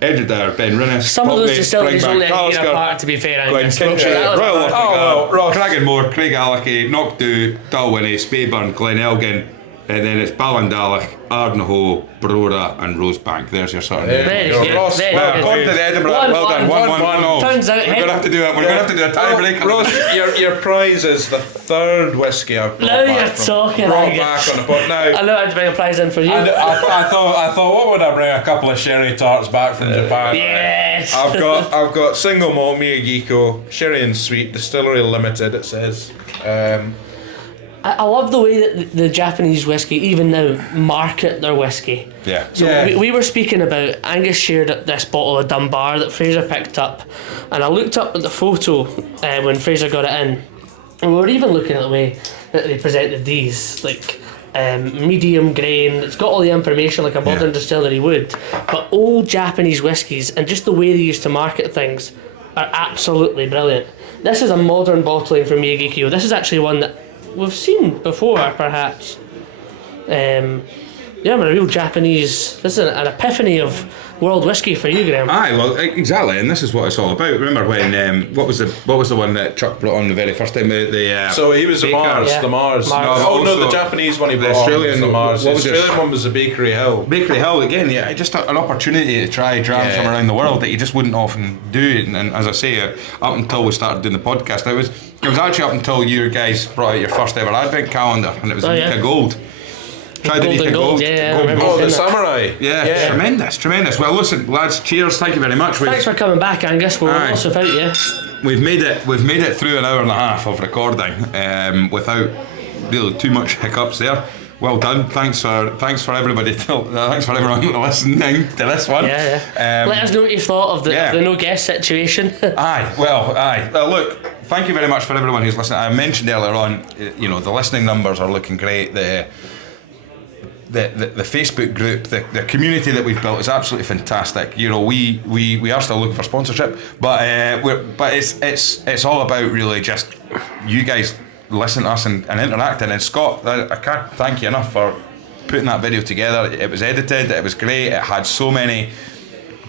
Edinburgh, Ben Rinnes, Some of those distilleries only a year Talisker, apart, to be fair. Glen Angus. Kinchie, That was Royal a- well, Ross. Craigenmore, Craigallachie, Knockdhu, Dalwhinnie, Speyburn, Glen Elgin, and then it's Ballindalach, Ardnahoe, Brora, and Rosebank. There's your sort of name. Very You're good, Ross. very Well, good. according to the Edinburgh, One, well done, one, 1-1. Turns out we're gonna have to do it. We're gonna have to do a tiebreaker. Ross, your prize is the third whiskey I've brought Now back you're from- talking, brought Angus. back on the pod. Now, I know I'd bring a prize in for you. I thought, what would I bring? A couple of sherry tarts back from Japan. Yes. I've got single malt Miyagiko, sherry and sweet, distillery limited. It says. I love the way that the Japanese whiskey, even now, market their whiskey. Yeah. So we were speaking about, Angus shared this bottle of Dunbar that Fraser picked up, and I looked up at the photo when Fraser got it in, and we were even looking at the way that they presented these, like medium grain. It's got all the information like a modern distillery would, but old Japanese whiskies and just the way they used to market things are absolutely brilliant. This is a modern bottling from Miyagikyo. This is actually one that we've seen before, perhaps. Yeah, but a real Japanese. This is an epiphany of world whiskey for you, Graeme. Aye, well, exactly, and this is what it's all about. Remember when what was the one that Chuck brought on the very first time? So he was the Baker. Mars. Yeah. The Mars. Mars. Oh no, Also the Japanese one he the brought Australian- on was the Mars. what The was it? Australian one was the Bakery Hill. Bakery Hill again, yeah, just an opportunity to try drams from around the world that you just wouldn't often do. And as I say, up until we started doing the podcast, it was actually up until you guys brought out your first ever advent calendar, and it was Nika Gold. Tried the Golden Nika Gold, yeah, I remember Oh, seeing the that. Samurai. Yeah, tremendous. Well, listen, lads, cheers. Thank you very much. Thanks for coming back, Angus. We're Aye. lost without you. We've made it through an hour and a half of recording without really too much hiccups there. Well done. Thanks for everybody. Thanks for everyone listening to this one. Yeah. Let us know what you thought of the no guest situation. Aye. Look, thank you very much for everyone who's listening. I mentioned earlier on, the listening numbers are looking great. The Facebook group, the community that we've built is absolutely fantastic. We are still looking for sponsorship, but it's all about really just you guys listening to us and interacting. And Scott, I can't thank you enough for putting that video together. It was edited, it was great, it had so many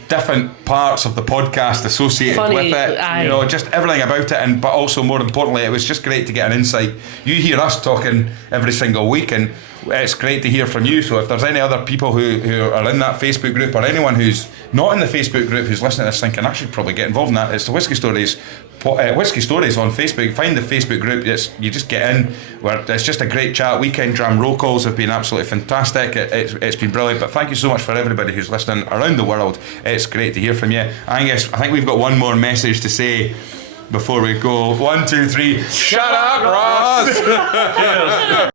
different parts of the podcast associated with it. Aye. Just everything about it, but also more importantly, it was just great to get an insight. You hear us talking every single week, and it's great to hear from you. So if there's any other people who are in that Facebook group, or anyone who's not in the Facebook group who's listening to this thinking I should probably get involved in that, it's the Whisky Stories on Facebook. Find the Facebook group. You just get in. It's just a great chat. Weekend Dram roll calls have been absolutely fantastic. It's been brilliant. But thank you so much for everybody who's listening around the world. It's great to hear from you. Angus, I think we've got one more message to say before we go. 1, 2, 3. Shut up, Ross!